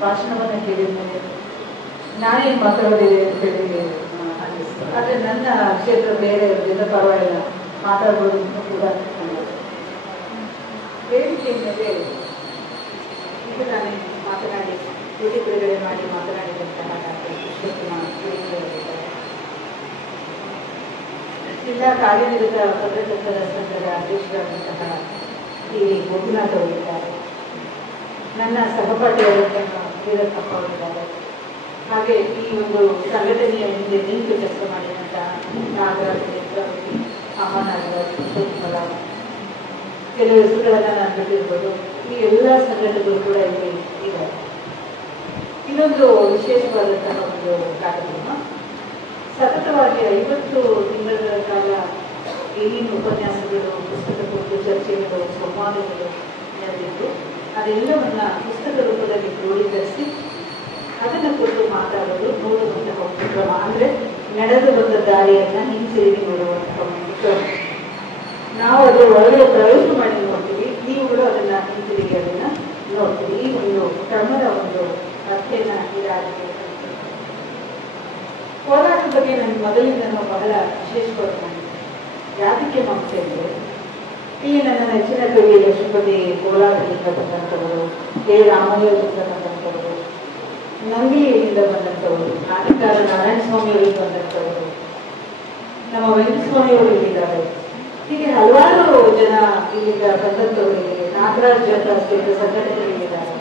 ಭಾಷಣವನ್ನು ಕೇಳಿದ ಮೇಲೆ ನಾನೇನು ಮಾತಾಡೋದಿದೆ ಅಂತ ಹೇಳಿ ಅನ್ನಿಸ್ತು. ಆದರೆ ನನ್ನ ಕ್ಷೇತ್ರ ಬೇರೆ ಇರೋದ್ರಿಂದ ಪರವಾಗಿಲ್ಲ, ಮಾತಾಡ್ಬೋದು ಕೂಡ. ವೇದಿಕೆ ಮೇಲೆ ಈಗ ನಾನು ಮಾತನಾಡಿ ನುಡಿ ಬಿಡುಗಡೆ ಮಾಡಿ ಮಾತನಾಡಿದಂತಹ ಡಾಕ್ಟರ್ ಕೃಷ್ಣಕುಮಾರ್ ಜಿಲ್ಲಾ ಕಾರ್ಯನಿರತ ಪತ್ರಕರ್ತರ ಸಂಘದ ಅಧ್ಯಕ್ಷರಾದಂತಹ ಟಿ ಗೋಪಿನಾಥ್ ಅವರಿದ್ದಾರೆ. ನನ್ನ ಸಹಪಾಠಿಯಾದಂತಹ ವೀರಪ್ಪಪ್ಪ ಅವರಿದ್ದಾರೆ. ಹಾಗೆ ಈ ಒಂದು ಸಂಘಟನೆಯ ಹಿಂದೆ ನಿಂತು ಕೆಲಸ ಮಾಡಿದಂತಹ ನಾಗರಾಜ್ ನೇತ್ರಾವತಿ, ಅಮ್ಮನಾಗರಾಜ್, ಕೆಲವು ಹೆಸರುಗಳನ್ನು ನಾನು ಬಿಟ್ಟಿರ್ಬೋದು. ಈ ಎಲ್ಲ ಸಂಘಟನೆಗಳು ಕೂಡ ಇಲ್ಲಿ ಇದ್ದಾರೆ. ಇನ್ನೊಂದು ವಿಶೇಷವಾದಂತಹ ಒಂದು ಕಾರ್ಯಕ್ರಮ, ಸತತವಾಗಿ 50 ತಿಂಗಳ ಕಾಲ ಏನೇನು ಉಪನ್ಯಾಸಗಳು, ಪುಸ್ತಕ ಕುರಿತು ಚರ್ಚೆಗಳು, ಸಂವಾದಗಳು ನಡೆದಿದ್ದು ಅದೆಲ್ಲವನ್ನ ಪುಸ್ತಕ ರೂಪದಲ್ಲಿ ಕ್ರೋಢೀಕರಿಸಿ ಅದನ್ನು ಕುರಿತು ಮಾತಾಡೋದು, ನೋಡುವಂತಹ ಒಂದು ಕ್ರಮ. ಅಂದರೆ ನಡೆದು ಬಂದ ದಾರಿಯನ್ನ ಹಿಂತಿರುಗಿ ನೋಡುವಂತಹ ಒಂದು ಕ್ರಮ. ನಾವು ಅದು ಒಳಗೆ ಪ್ರವೇಶ ಮಾಡಿ ನೋಡ್ತೀವಿ, ನೀವುಗಳು ಅದನ್ನ ಹಿಂತಿರುಗಿ ಅದನ್ನ ನೋಡ್ತೀವಿ. ಈ ಒಂದು ಕ್ರಮದ ಒಂದು ಅಧ್ಯಯನ ಇದಾಗಿದೆ. ಹೋರಾಟದ ಬಗ್ಗೆ ನನಗೆ ಮೊದಲಿಂದ ಬಹಳ ವಿಶೇಷವಾಗಿ ಮಾಡಿದ್ದೆ. ಯಾದಕ್ಕೆ ಮಾಡ್ತೇವೆ, ಇಲ್ಲಿ ನನ್ನ ನೆಚ್ಚಿನ ಕವಿ ಲಕ್ಷ್ಮೀಪತಿ ಕೋಲಾರದಿಂದ ಬಂದಂಥವರು, ಕೆ ರಾಮಯ್ಯದಿಂದ ಬಂದಂಥವರು, ನಂದಿಯಿಂದ ಬಂದಂಥವರು, ನಾಟಕಕಾರ ನಾರಾಯಣ ಸ್ವಾಮಿ ಅವರಿಗೆ ಬಂದಂಥವರು, ನಮ್ಮ ವೆಂಕಟಸ್ವಾಮಿ ಅವರು ಇಲ್ಲಿದ್ದಾರೆ. ಹೀಗೆ ಹಲವಾರು ಜನ ಇಲ್ಲಿಂದ ಬಂದಂಥವರಿಗೆ ನಾಗರಾಜ್ ಜಾತ್ರಾ ಸಂಘಟನೆಗಳಿದ್ದಾರೆ.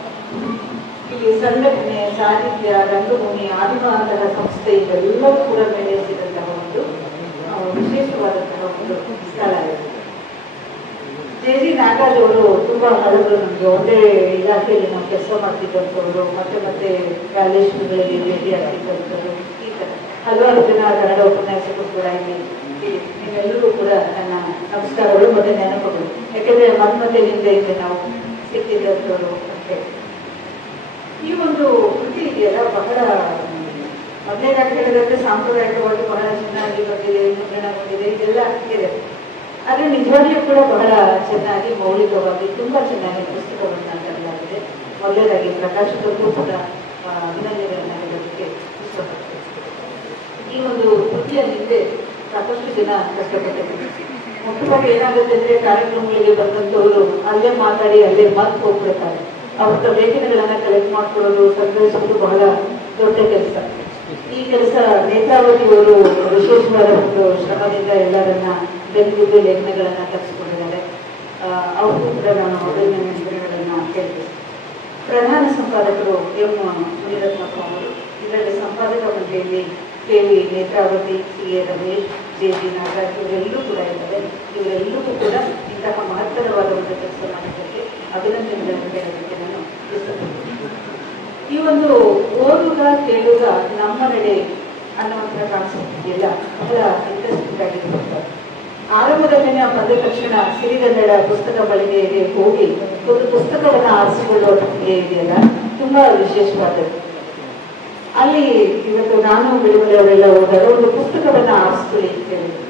ಇಲ್ಲಿ ಸಂಘಟನೆ, ಸಾಹಿತ್ಯ, ರಂಗಭೂಮಿ, ಆದಿಮಾನದ ಸಂಸ್ಥೆ ಇವೆಲ್ಲವೂ ಕೂಡ ಮೇಳೈಸಿದಂತಹ ಒಂದು ವಿಶೇಷವಾದಂತಹ ಒಂದು ಸ್ಥಳ ಇದೆ. ಜೆ ನಾಗರಾಜ್ ಅವರು ತುಂಬಾ ಹಲವರು ನಮಗೆ ಒಂದೇ ಇಲಾಖೆಯಲ್ಲಿ ನಾವು ಕೆಲಸ ಮಾಡ್ತಿದ್ದಂಥವ್ರು, ಮತ್ತೆ ಮತ್ತೆ ಕಾಲೇಜುಗಳಲ್ಲಿ ಭೇಟಿ ಆಗ್ತಿದ್ದಂಥವ್ರು, ಈ ತರ ಹಲವಾರು ಜನ ಕನ್ನಡ ಉಪನ್ಯಾಸಕರು ಕೂಡ ಇಲ್ಲಿ. ನೀವೆಲ್ಲರೂ ಕೂಡ ನನ್ನ ನಮಸ್ಕಾರಗಳು ಮತ್ತೆ ನೆನಪುಗಳು. ಯಾಕೆಂದ್ರೆ ಮತ್ತೆ ಹಿಂದೆ ನಾವು ಸಿಕ್ಕಿದಂಥವ್ರು ಅಂತ. ಈ ಒಂದು ಕೃತಿ ಇದೆಯಲ್ಲ ಬಹಳ ಮೊದಲೇನಾಗಿ ಹೇಳಿದ್ರೆ ಸಾಂಪ್ರದಾಯಿಕವಾಗಿ ಬಹಳ ಚೆನ್ನಾಗಿ ಬಂದಿದೆ, ಮುದ್ರಣಗೊಂಡಿದೆ, ಇದೆಲ್ಲ ಇದೆ. ಆದರೆ ನಿಜವಾಗಿಯೂ ಕೂಡ ಬಹಳ ಚೆನ್ನಾಗಿ ಮೌಲಿಕವಾಗಿ ತುಂಬಾ ಚೆನ್ನಾಗಿ ಪುಸ್ತಕವನ್ನು ತರಲಾಗಿದೆ. ಮೊದಲೇದಾಗಿ ಪ್ರಕಾಶಕರಿಗೂ ಕೂಡ ಅಭಿನಂದನೆಗಳನ್ನ ಹೇಳೋದಕ್ಕೆ ಇಷ್ಟಪಡ್ತೇನೆ. ಈ ಒಂದು ಕೃತಿಯ ಹಿಂದೆ ಸಾಕಷ್ಟು ಜನ ಕಷ್ಟಪಟ್ಟಿದ್ದಾರೆ. ಮುಖ್ಯವಾಗಿ ಏನಾಗುತ್ತೆ ಅಂದ್ರೆ ಕಾರ್ಯಕ್ರಮಗಳಿಗೆ ಬಂದಂಥವರು ಅಲ್ಲೇ ಮಾತಾಡಿ ಅಲ್ಲೇ ಮಾತು ಹೋಗ್ಬಿಡ್ತಾರೆ. ಅವ್ರ ಲೇಖನಗಳನ್ನ ಕಲೆಕ್ಟ್ ಮಾಡ್ಕೊಳ್ಳೋದು, ಸಂಗ್ರಹಿಸೋದು ಬಹಳ ದೊಡ್ಡ ಕೆಲಸ. ಈ ಕೆಲಸ ನೇತ್ರಾವತಿ ಅವರು ವಿಶೇಷವಾದ ಒಂದು ಶ್ರಮದಿಂದ ಎಲ್ಲರನ್ನ ಬೆಂಗಳೂರು ಲೇಖನಗಳನ್ನ ತರಿಸಿಕೊಂಡಿದ್ದಾರೆ. ಅವ್ರಿಗೂ ಕೂಡ ನಾನು ಅಭಿನಂದನೆಗಳನ್ನ ಹೇಳ್ತೇನೆ. ಪ್ರಧಾನ ಸಂಪಾದಕರು ಎಂ ಮುನಿರತ್ನಪ್ಪ ಅವರು. ಇದರಲ್ಲಿ ಸಂಪಾದಕ ಮಂಡಳಿಯಲ್ಲಿ ಕೆ.ವಿ. ನೇತ್ರಾವತಿ, ಸಿ.ಎ. ರಮೇಶ್, ಜೆ.ಜಿ. ನಾಗರಾಜ್ ಇವರೆಲ್ಲರೂ ಕೂಡ ಇದ್ದಾರೆ. ಇವರೆಲ್ಲರಿಗೂ ಕೂಡ ಇಂತಹ ಮಹತ್ತರವಾದ ಒಂದು ಕೆಲಸ ಮಾಡಿದ್ದಕ್ಕೆ ಅಭಿನಂದನೆಗಳನ್ನು ಹೇಳೋದಕ್ಕೆ ನಾನು ಇಷ್ಟಪಡ್ತೀನಿ. ಈ ಒಂದು ಓದುಗ ಕೇಳುಗ ನಮ್ಮ ನಡೆ ಅನ್ನುವಂತಹ ಕಾನ್ಸೆಪ್ಟ್ ಇದೆಯಲ್ಲ ಬಹಳ ಇಂಟ್ರೆಸ್ಟಿಂಗ್ ಆಗಿರುತ್ತೆ. ಆರಂಭದಲ್ಲಿ ಬಂದ ತಕ್ಷಣ ಸಿರಿಗನ್ನಡ ಪುಸ್ತಕ ಮಳಿಗೆಗೆ ಹೋಗಿ ಒಂದು ಪುಸ್ತಕವನ್ನು ಆರಿಸಿಕೊಳ್ಳುವ ಪ್ರಕ್ರಿಯೆ ಇದೆಯಲ್ಲ ತುಂಬಾ ವಿಶೇಷವಾದದ್ದು. ಅಲ್ಲಿ ಇವತ್ತು ನಾನು ಬಿಡುಗಡೆಯವರೆಲ್ಲ ಹೋದಾಗ ಒಂದು ಪುಸ್ತಕವನ್ನ ಆರಿಸ್ಕೊಳ್ಳಿ ಅಂತ ಹೇಳಿದ್ರು.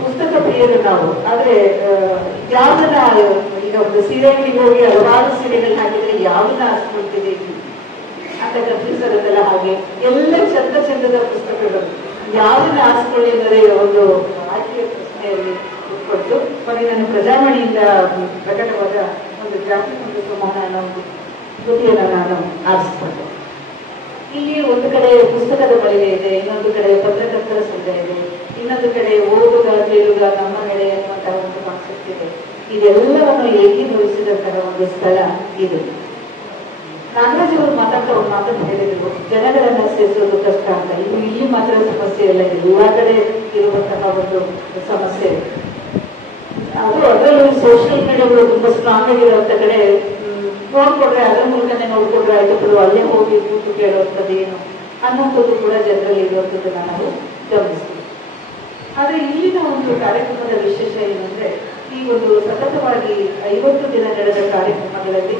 ಪುಸ್ತಕ ಪ್ರಿಯರು ನಾವು. ಆದ್ರೆ ಯಾವ್ದನ್ನ ಈಗ ಒಂದು ಸೀರೆಗಳಿಗೆ ಹೋಗಿ ಹಲವಾರು ಸೀರೆಗಳನ್ನ ಹಾಕಿದ್ರೆ ಯಾವನ್ನ ಆರಿಸ್ಕೊಳ್ತೀವಿ ಅಂತ ಕನ್ಫ್ಯೂಸ್ ಆಗುತ್ತಲ್ಲ, ಹಾಗೆ ಎಲ್ಲ ಚಂದ ಚಂದದ ಪುಸ್ತಕಗಳು ಯಾವನ್ನ ಆರಿಸ್ಕೊಳ್ಳಿ ಅಂದರೆ ಒಂದು ಆಯ್ಕೆಯ ಪ್ರಶ್ನೆಯಲ್ಲಿ ಉಟ್ಕೊಟ್ಟು ಕೊನೆಗೆ ನಾನು ಪ್ರಜಾವಾಣಿಯಿಂದ ಪ್ರಕಟವಾದ ಒಂದು ಗ್ರಾಫಿಕ್ ಒಂದು ಸಂವಹನ ಒಂದು ಕೃತಿಯನ್ನು ನಾನು ಆರಿಸಿಕೊಂಡೆ. ಇಲ್ಲಿ ಒಂದು ಕಡೆ ಪುಸ್ತಕದ ಮಳಿಗೆ ಇದೆ, ಇನ್ನೊಂದು ಕಡೆ ಪತ್ರಕರ್ತರ ಸಂಘ ಇದೆ, ಇನ್ನೊಂದು ಕಡೆ ಓದುಗ ಕೇಳುಗ ನಮ್ಮ ನಡೆ ಅನ್ನುವಂತಹ ಒಂದು ಕಾನ್ಸೆಪ್ಟ್ ಇದೆ. ಇದೆಲ್ಲವನ್ನು ಏಕೀಭವಿಸಿದಂತಹ ಒಂದು ಸ್ಥಳ ಇದು. ನಾಗರಾಜ್ ಅವರು ಮಾತನ್ನು ಹೇಳಿದ್ರು, ಜನಗಳನ್ನ ಸೇರಿಸೋದು ಕಷ್ಟ ಅಂತ. ಇಲ್ಲಿ ಮಾತ್ರ ಸಮಸ್ಯೆ ಇಲ್ಲ, ಎಲ್ಲಾ ಕಡೆ ಇರುವಂತಹ ಒಂದು ಸಮಸ್ಯೆ. ಅದರಲ್ಲೂ ಸೋಷಿಯಲ್ ಮೀಡಿಯಾಗಳು ತುಂಬಾ ಸ್ಟ್ರಾಂಗ್ ಆಗಿರುವಂತ ಕಡೆ ನೋಡ್ಕೊಂಡ್ರೆ ಅದರ ಮೂಲಕನೇ ನೋಡ್ಕೊಂಡ್ರೆ ಆಯ್ತು, ಅಲ್ಲೇ ಹೋಗಿ ಕೂತು ಕೇಳುವಂಥದ್ದು ಏನು ಅನ್ನೋಂಥದ್ದು ಕೂಡ ಜನರಲ್ಲಿ ಇರುವಂಥದ್ದನ್ನ ನಾವು ಗಮನಿಸ್ತೀವಿ. ಆದ್ರೆ ಇಲ್ಲಿನ ಒಂದು ಕಾರ್ಯಕ್ರಮದ ವಿಶೇಷ ಏನಂದ್ರೆ, ಈ ಒಂದು ಸತತವಾಗಿ 50 ದಿನ ನಡೆದ ಕಾರ್ಯಕ್ರಮಗಳಲ್ಲಿ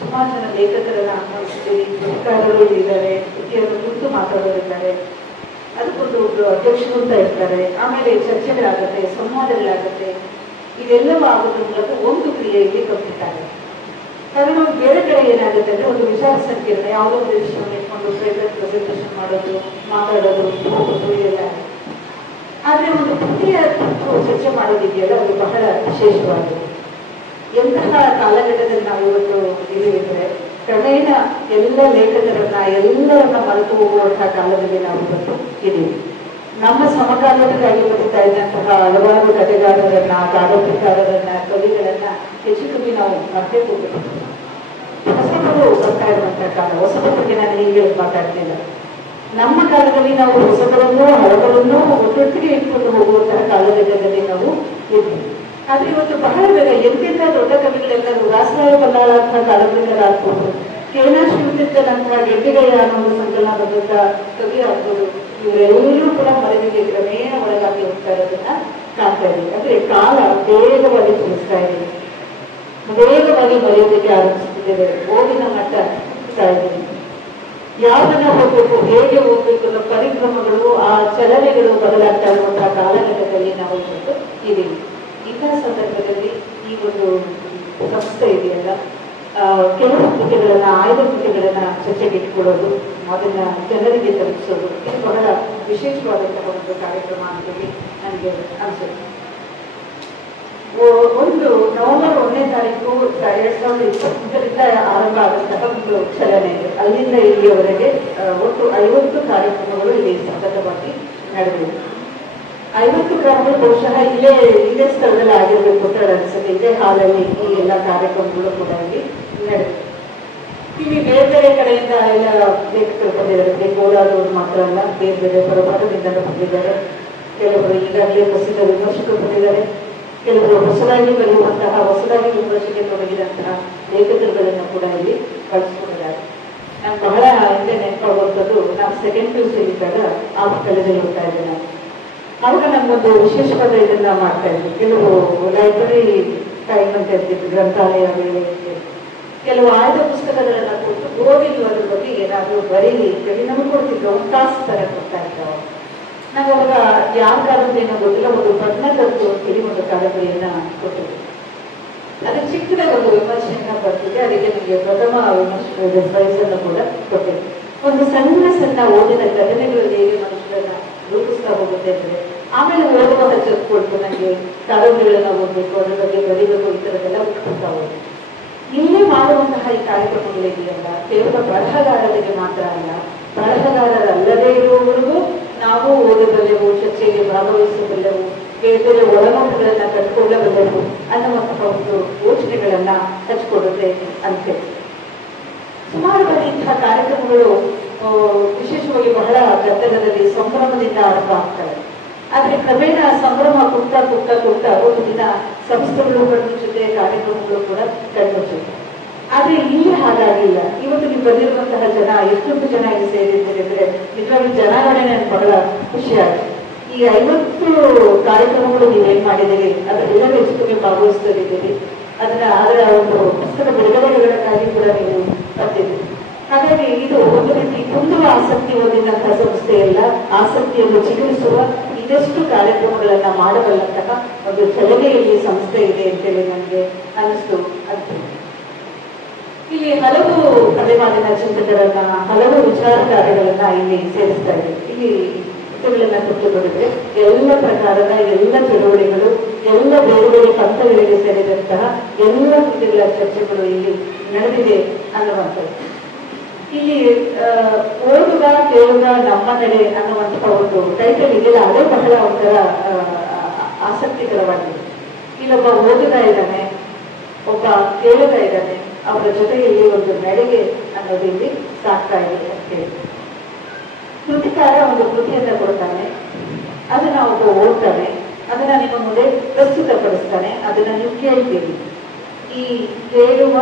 ಸುಮಾರು ಜನ ಲೇಖಕರನ್ನ ಆಹ್ವಾನಿಸಿದ್ದೀವಿ, ಪತ್ರಕಾರರು ಇದ್ದಾರೆ, ಕೃತಿಯನ್ನು ಕುರಿತು ಮಾತಾಡೋರಿದ್ದಾರೆ, ಅದಕ್ಕೊಂದು ಒಬ್ರು ಅಧ್ಯಕ್ಷರು ಅಂತ ಇರ್ತಾರೆ, ಆಮೇಲೆ ಚರ್ಚೆಗಳಾಗತ್ತೆ, ಸಂವಾದಗಳಾಗತ್ತೆ. ಇದೆಲ್ಲವೂ ಆಗೋದ್ರ ಮೂಲಕ ಒಂದು ಕ್ರಿಯೆಯಲ್ಲಿ ಕಂಪ್ಲೀಟ್ ಆಗುತ್ತೆ. ಕಾರಣ ಬೇರೆ ಕಡೆ ಏನಾಗುತ್ತೆ ಅಂದ್ರೆ ಒಂದು ವಿಚಾರ ಸಂಕಿರಣ, ಯಾವುದೋ ಒಂದು ವಿಷಯವನ್ನು ಇಟ್ಕೊಂಡು ಪ್ರೆಸೆಂಟೇಷನ್ ಮಾಡೋದು, ಮಾತಾಡೋದು, ಹೋಗೋದು ಇದೆಲ್ಲ. ಆದ್ರೆ ಒಂದು ಕೃತಿಯ ಚರ್ಚೆ ಮಾಡೋದಿದೆಯಲ್ಲ, ಅದು ಬಹಳ ವಿಶೇಷವಾಗಿದೆ. ಎಂತಹ ಕಾಲಘಟ್ಟದಲ್ಲಿ ನಾವು ಇವತ್ತು ಇರುವಿದ್ರೆ ಕ್ರಮೇಣ ಎಲ್ಲ ಲೇಖಕರನ್ನ ಎಲ್ಲರನ್ನ ಮರೆತು ಹೋಗುವಂತಹ ಕಾಲದಲ್ಲಿ ನಾವು ಇವತ್ತು ಇದ್ದೀವಿ. ನಮ್ಮ ಸಮಕಾಲೀನರಾಗಿ ಬದುಕ್ತಾ ಇದ್ದಂತಹ ಹಲವಾರು ಕಥೆಗಾರರನ್ನ, ಕಾದಂಬರಿಕಾರರನ್ನ, ಕವಿಗಳನ್ನ ಹೆಚ್ಚು ಕಮ್ಮಿ ನಾವು ಮರ್ತೇ ಹೋಗ್ಬೇಕು. ಹೊಸಬರು ಬರ್ತಾ ಇರುವಂತಹ ಕಾಲ. ಹೊಸಬರ ಬಗ್ಗೆ ನಾನು ಹೀಗೆ ಮಾತಾಡ್ತಿಲ್ಲ. ನಮ್ಮ ಕಾಲದಲ್ಲಿ ನಾವು ಹೊಸಬರನ್ನು ಹಳಬರನ್ನು ಒಟ್ಟೊಟ್ಟಿಗೆ ಇಟ್ಕೊಂಡು ಹೋಗುವಂತಹ ಕಾಲಘಟ್ಟದಲ್ಲಿ ನಾವು ಇದ್ದೀವಿ. ಆದ್ರೆ ಇವತ್ತು ಬಹಳ ಬೇಗ ಎಂತೆಂಥ ದೊಡ್ಡ ಕವಿಗಳೆಲ್ಲರೂ ರಾಸರಾಯ ಬಲ್ಲಾಳಂತಹ ಕಾದಂಬರಿಗಳಾಗ್ಬೋದು, ಕೆ.ನ. ಶಿವತೀರ್ಥನಂತಹ ಗೆಡ್ಡೆಗೆಯ ಅನ್ನೋ ಒಂದು ಸಂಕಲನ ಬರೆದ ಕವಿ ಆಗ್ಬೋದು, ಇವರೆಲ್ಲರೂ ಕೂಡ ಮರೆವಿಗೆ ಕ್ರಮೇಣ ಒಳಗಾಗಿ ಹೋಗ್ತಾ ಇರೋದನ್ನ ಕಾಣ್ತಾ ಇದ್ದೀವಿ. ಅಂದ್ರೆ ಕಾಲ ವೇಗವಾಗಿ ಚಲಿಸ್ತಾ ಇದೆ, ವೇಗವಾಗಿ ಬರೆಯೋದಕ್ಕೆ ಆರಂಭಿಸುತ್ತಿದ್ದೇವೆ. ಓದಿನ ಮಟ್ಟ ಹೆಚ್ಚಿಸ್ತಾ ಇದ್ದೀವಿ. ಯಾವನ್ನ ಹೋಗ್ಬೇಕು, ಹೇಗೆ ಹೋಗ್ಬೇಕು ಅನ್ನೋ ಪರಿಕ್ರಮಗಳು, ಆ ಚಲನೆಗಳು ಬದಲಾಗ್ತಾ ಇರುವಂತಹ ಕಾಲಘಟ್ಟದಲ್ಲಿ ನಾವು ಇವತ್ತು ಇದ್ದೀವಿ. ಇಂತಹ ಸಂದರ್ಭದಲ್ಲಿ ಈ ಒಂದು ಸಂಸ್ಥೆ ಇದೆಯಲ್ಲ, ಕೆಲವು ಕೃತಿಗಳನ್ನ, ಆಯ್ದ ಕೃತಿಗಳನ್ನ ಚರ್ಚೆಗೆ ಇಟ್ಕೊಳ್ಳೋದು, ಅದನ್ನ ಜನರಿಗೆ ತಲುಪಿಸೋದು, ಇದು ಬಹಳ ವಿಶೇಷವಾದಂತಹ ಒಂದು ಕಾರ್ಯಕ್ರಮ ಅಂತೇಳಿ ನನಗೆ ಅನ್ಸುತ್ತೆ. ಒಂದು ನವೆಂಬರ್ 1ನೇ ತಾರೀಕು 2020ರಿಂದ ಆರಂಭ ಆದಂತಹ ಒಂದು ಚಲನೆ ಇದೆ. ಅಲ್ಲಿಂದ ಇಲ್ಲಿಯವರೆಗೆ ಒಟ್ಟು 50 ಕಾರ್ಯಕ್ರಮಗಳು ಇಲ್ಲಿ ಸತತವಾಗಿ ನಡೆದಿವೆ. 50 ಗ್ರಾಮಗಳು ಬಹುಶಃ ಇದೇ ಸ್ಥಳದಲ್ಲಿ ಆಗಿರ್ಬೇಕು ಅಂತ ಅನಿಸುತ್ತೆ. ಇದೇ ಹಾಲಲ್ಲಿ ಈ ಎಲ್ಲ ಕಾರ್ಯಕ್ರಮಗಳು ಕೂಡ ಇಲ್ಲಿ ನಡೆದಿವೆ. ಇಲ್ಲಿ ಬೇರೆ ಬೇರೆ ಕಡೆಯಿಂದ ಎಲ್ಲ ಲೇಖಕರು ಬಂದಿದ್ದಾರೆ. ಕೋಲಾರದವರು ಮಾತ್ರ ಅಲ್ಲ, ಬೇರೆ ಬೇರೆ ಹೊರಭಾಗದಿಂದ ಬಂದಿದ್ದಾರೆ. ಕೆಲವರು ಈಗಾಗಲೇ ಪ್ರಸಿದ್ಧ ವಿಮರ್ಶಕರು ಬಂದಿದ್ದಾರೆ. ಕೆಲವರು ಹೊಸದಾಗಿ ಬರೆಯುವಂತಹ, ಹೊಸದಾಗಿ ವಿಮರ್ಶೆಗೆ ತೊಡಗಿದಂತಹ ಲೇಖಕರುಗಳನ್ನು ಕೂಡ ಇಲ್ಲಿ ಕಳಿಸ್ಕೊಂಡಿದ್ದಾರೆ. ನಾನು ಬಹಳ ಹಿಂದೆ ನೆನಪಾಗುವಂಥದ್ದು, ನಾನು ಸೆಕೆಂಡ್ PUC ಇದ್ದಾಗ ಆ ಕಾಲೇಜಲ್ಲಿ ಹೋಗ್ತಾ ಇದ್ದೆ. ನಾನು ಆವಾಗ ನಮ್ಗೊಂದು ವಿಶೇಷವಾದ ಇದನ್ನ ಮಾಡ್ತಾ ಇದ್ವಿ. ಕೆಲವು ಲೈಬ್ರರಿ ಟೈಮ್ ಅಂತ ಇರ್ತಿತ್ತು, ಗ್ರಂಥಾಲಯ ವೇಳೆ, ಕೆಲವು ಆಯ್ದ ಪುಸ್ತಕಗಳನ್ನ ಕೊಟ್ಟು ಓದಿ ಅದ್ರ ಬಗ್ಗೆ ಏನಾದರೂ ಬರೀಲಿ ಅಂತೇಳಿ ನಮ್ಗೆ ಕೊಡ್ತಿದ್ರು. ಒಂದು ತಾಸು ತರ ಕೊಡ್ತಾ ಇದ್ರು. ನಾವು ಅವಾಗ ಯಾವ ಕಾದಂಬರಿನೋ ಗೊತ್ತಿಲ್ಲ, ಒಂದು ಬಣ್ಣದದ್ದು ಅಂತೇಳಿ ಒಂದು ಕಾದಂಬರಿಯನ್ನ ಕೊಟ್ಟಿದ್ವಿ. ಅದಕ್ಕೆ ಚಿಕ್ಕದಾಗ ಒಂದು ವಿಮರ್ಶೆಯನ್ನ ಬರ್ತಿದೆ. ಅದಕ್ಕೆ ನಮಗೆ ಪ್ರಥಮ ವಿಮರ್ಶೆ ಪ್ರೈಸ್ ಅನ್ನು ಕೂಡ ಕೊಟ್ಟಿದ್ವಿ. ಒಂದು ಸಣ್ಣ ಸಣ್ಣ ಓದಿನ ಘಟನೆಗಳು ಹೇಗೆ ಮನುಷ್ಯರನ್ನ ರೂಪಿಸ್ತಾ ಹೋಗುತ್ತೆ ಅಂದ್ರೆ, ಆಮೇಲೆ ಓದುವ ಹಚ್ಚಿಕೊಳ್ತು ನನಗೆ ಕಾದಂಬರಿಗಳನ್ನ ಓದಬೇಕು, ಅದ್ರ ಬಗ್ಗೆ ಬರೀಬೇಕು, ಈ ಥರದ್ದೆಲ್ಲ ಉಟ್ಕೊಳ್ತಾ ಹೋಗ್ಬೇಕು. ಇಲ್ಲಿ ಮಾಡುವಂತಹ ಈ ಕಾರ್ಯಕ್ರಮಗಳಿದೆಯಲ್ಲ, ಕೇವಲ ಬರಹಗಾರರಿಗೆ ಮಾತ್ರ ಅಲ್ಲ, ಬರಹಗಾರರಲ್ಲದೇ ಇರುವವರೆಗೂ ನಾವು ಓದಬಲ್ಲೆವು, ಚರ್ಚೆಗೆ ಭಾಗವಹಿಸಬಲ್ಲೆವು, ಬೇರೆ ಬೇರೆ ಒಳನೋಟಗಳನ್ನ ಕಟ್ಕೊಳ್ಳಬಲ್ಲೆವು ಅನ್ನುವಂತಹ ಒಂದು ಯೋಚನೆಗಳನ್ನ ಹಚ್ಕೊಡುತ್ತೆ ಅಂತ ಹೇಳಿ ಸುಮಾರು ಬಾರಿ ಇಂತಹ ಕಾರ್ಯಕ್ರಮಗಳು ವಿಶೇಷವಾಗಿ ಬಹಳ ಗದ್ದಲದಲ್ಲಿ ಸಂಭ್ರಮದಿಂದ ಆರಂಭ ಆಗ್ತವೆ. ಆದ್ರೆ ಕ್ರಮೇಣ ಸಂಭ್ರಮ ಕುಗ್ತಾ ಕುಗ್ತಾ ಕುಗ್ತಾ ಒಂದು ದಿನ ಸಂಸ್ಥೆಗಳು ಕಣ್ಮುಚ್ಚುತ್ತೆ, ಕಾರ್ಯಕ್ರಮಗಳು ಕೂಡ ಕಣ್ಮುಚ್ಚುತ್ತೆ. ಆದ್ರೆ ಇಲ್ಲಿ ಹಾಗಾಗಿಲ್ಲ. ಇವತ್ತು ನೀವು ಬಂದಿರುವಂತಹ ಜನ, ಎಷ್ಟೊಂದು ಜನ ಇಲ್ಲಿ ಸೇರಿದ್ದೀರಿ ಅಂದ್ರೆ ನಿಜವಾಗಿ ಜನಾಗಣನೆ ನನಗೆ ಬಹಳ ಖುಷಿಯಾಗಿದೆ. ಈ 50 ಕಾರ್ಯಕ್ರಮಗಳು ನೀವೇನ್ ಮಾಡಿದ್ದೀರಿ, ಅದರೆಲ್ಲರೂ ಎಷ್ಟು ಭಾಗವಹಿಸ್ತಿದ್ದೀರಿ. ಅದರ ಒಂದು ಪುಸ್ತಕ ಬಿಡುಗಡೆಗಳಕ್ಕಾಗಿ ಕೂಡ ನೀವು ಬರ್ತಿದ್ದೀರಿ. ಹಾಗಾಗಿ ಇದು ಒಂದು ರೀತಿ ತುಂಬುವ ಆಸಕ್ತಿ ಹೊಂದಿದಂತಹ ಸಂಸ್ಥೆಯಲ್ಲ, ಆಸಕ್ತಿಯನ್ನು ಚಿಗುರಿಸುವ ಇದೆಷ್ಟು ಕಾರ್ಯಕ್ರಮಗಳನ್ನ ಮಾಡಬಲ್ಲಂತಹ ಒಂದು ಚಲನೆಯಲ್ಲಿ ಸಂಸ್ಥೆ ಇದೆ ಅಂತೇಳಿ ನನಗೆ ಅನಿಸ್ತು ಅಂತ. ಇಲ್ಲಿ ಹಲವು ತಲೆಮಾರಿನ ಚಿಂತಕರನ್ನ, ಹಲವು ವಿಚಾರಧಾರೆಗಳನ್ನ ಇಲ್ಲಿ ಸೇರಿಸ್ತಾ ಇದ್ದೀವಿ. ಇಲ್ಲಿ ಕೃತಿಗಳನ್ನ ಕೊಟ್ಟುಕೊಂಡಿದ್ರೆ ಎಲ್ಲ ಪ್ರಕಾರದ ಎಲ್ಲ ಚಳುವಳಿಗಳು, ಎಲ್ಲ ಬೇರೆ ಬೇರೆ ಪಂಥಗಳಿಗೆ ಸೇರಿದಂತಹ ಎಲ್ಲ ಕೃತಿಗಳ ಚರ್ಚೆಗಳು ಇಲ್ಲಿ ನಡೆದಿದೆ ಅನ್ನುವಂಥದ್ದು. ಇಲ್ಲಿ ಓದುಗ ಕೇಳುಗ ನಮ್ಮ ನಡೆ ಅನ್ನುವಂತಹ ಒಂದು ಟೈಟಲ್ ಇದೆಯಲ್ಲ, ಅದೇ ಬಹಳ ಒಂಥರ ಆಸಕ್ತಿಕರವಾಗಿದೆ. ಇಲ್ಲೊಬ್ಬ ಓದುಗ ಇದ್ದಾನೆ, ಒಬ್ಬ ಕೇಳುಗ ಇದ್ದಾನೆ, ಅವರ ಜೊತೆಯಲ್ಲಿ ಒಂದು ನಡೆಗೆ ಅನ್ನೋದು ಇಲ್ಲಿ ಸಾಕ್ತಾ ಇದೆ ಅಂತ ಹೇಳಿ. ಕೃತಿಕಾರ ಒಂದು ಕೃತಿಯನ್ನ ಕೊಡ್ತಾನೆ, ಅದನ್ನ ಒಬ್ಬ ಓದ್ತಾನೆ, ಅದನ್ನ ನಿಮ್ಮ ಮುಂದೆ ಪ್ರಸ್ತುತಪಡಿಸ್ತಾನೆ, ಅದನ್ನ ನೀವು ಕೇಳ್ತೀರಿ. ಈ ಕೇಳುವ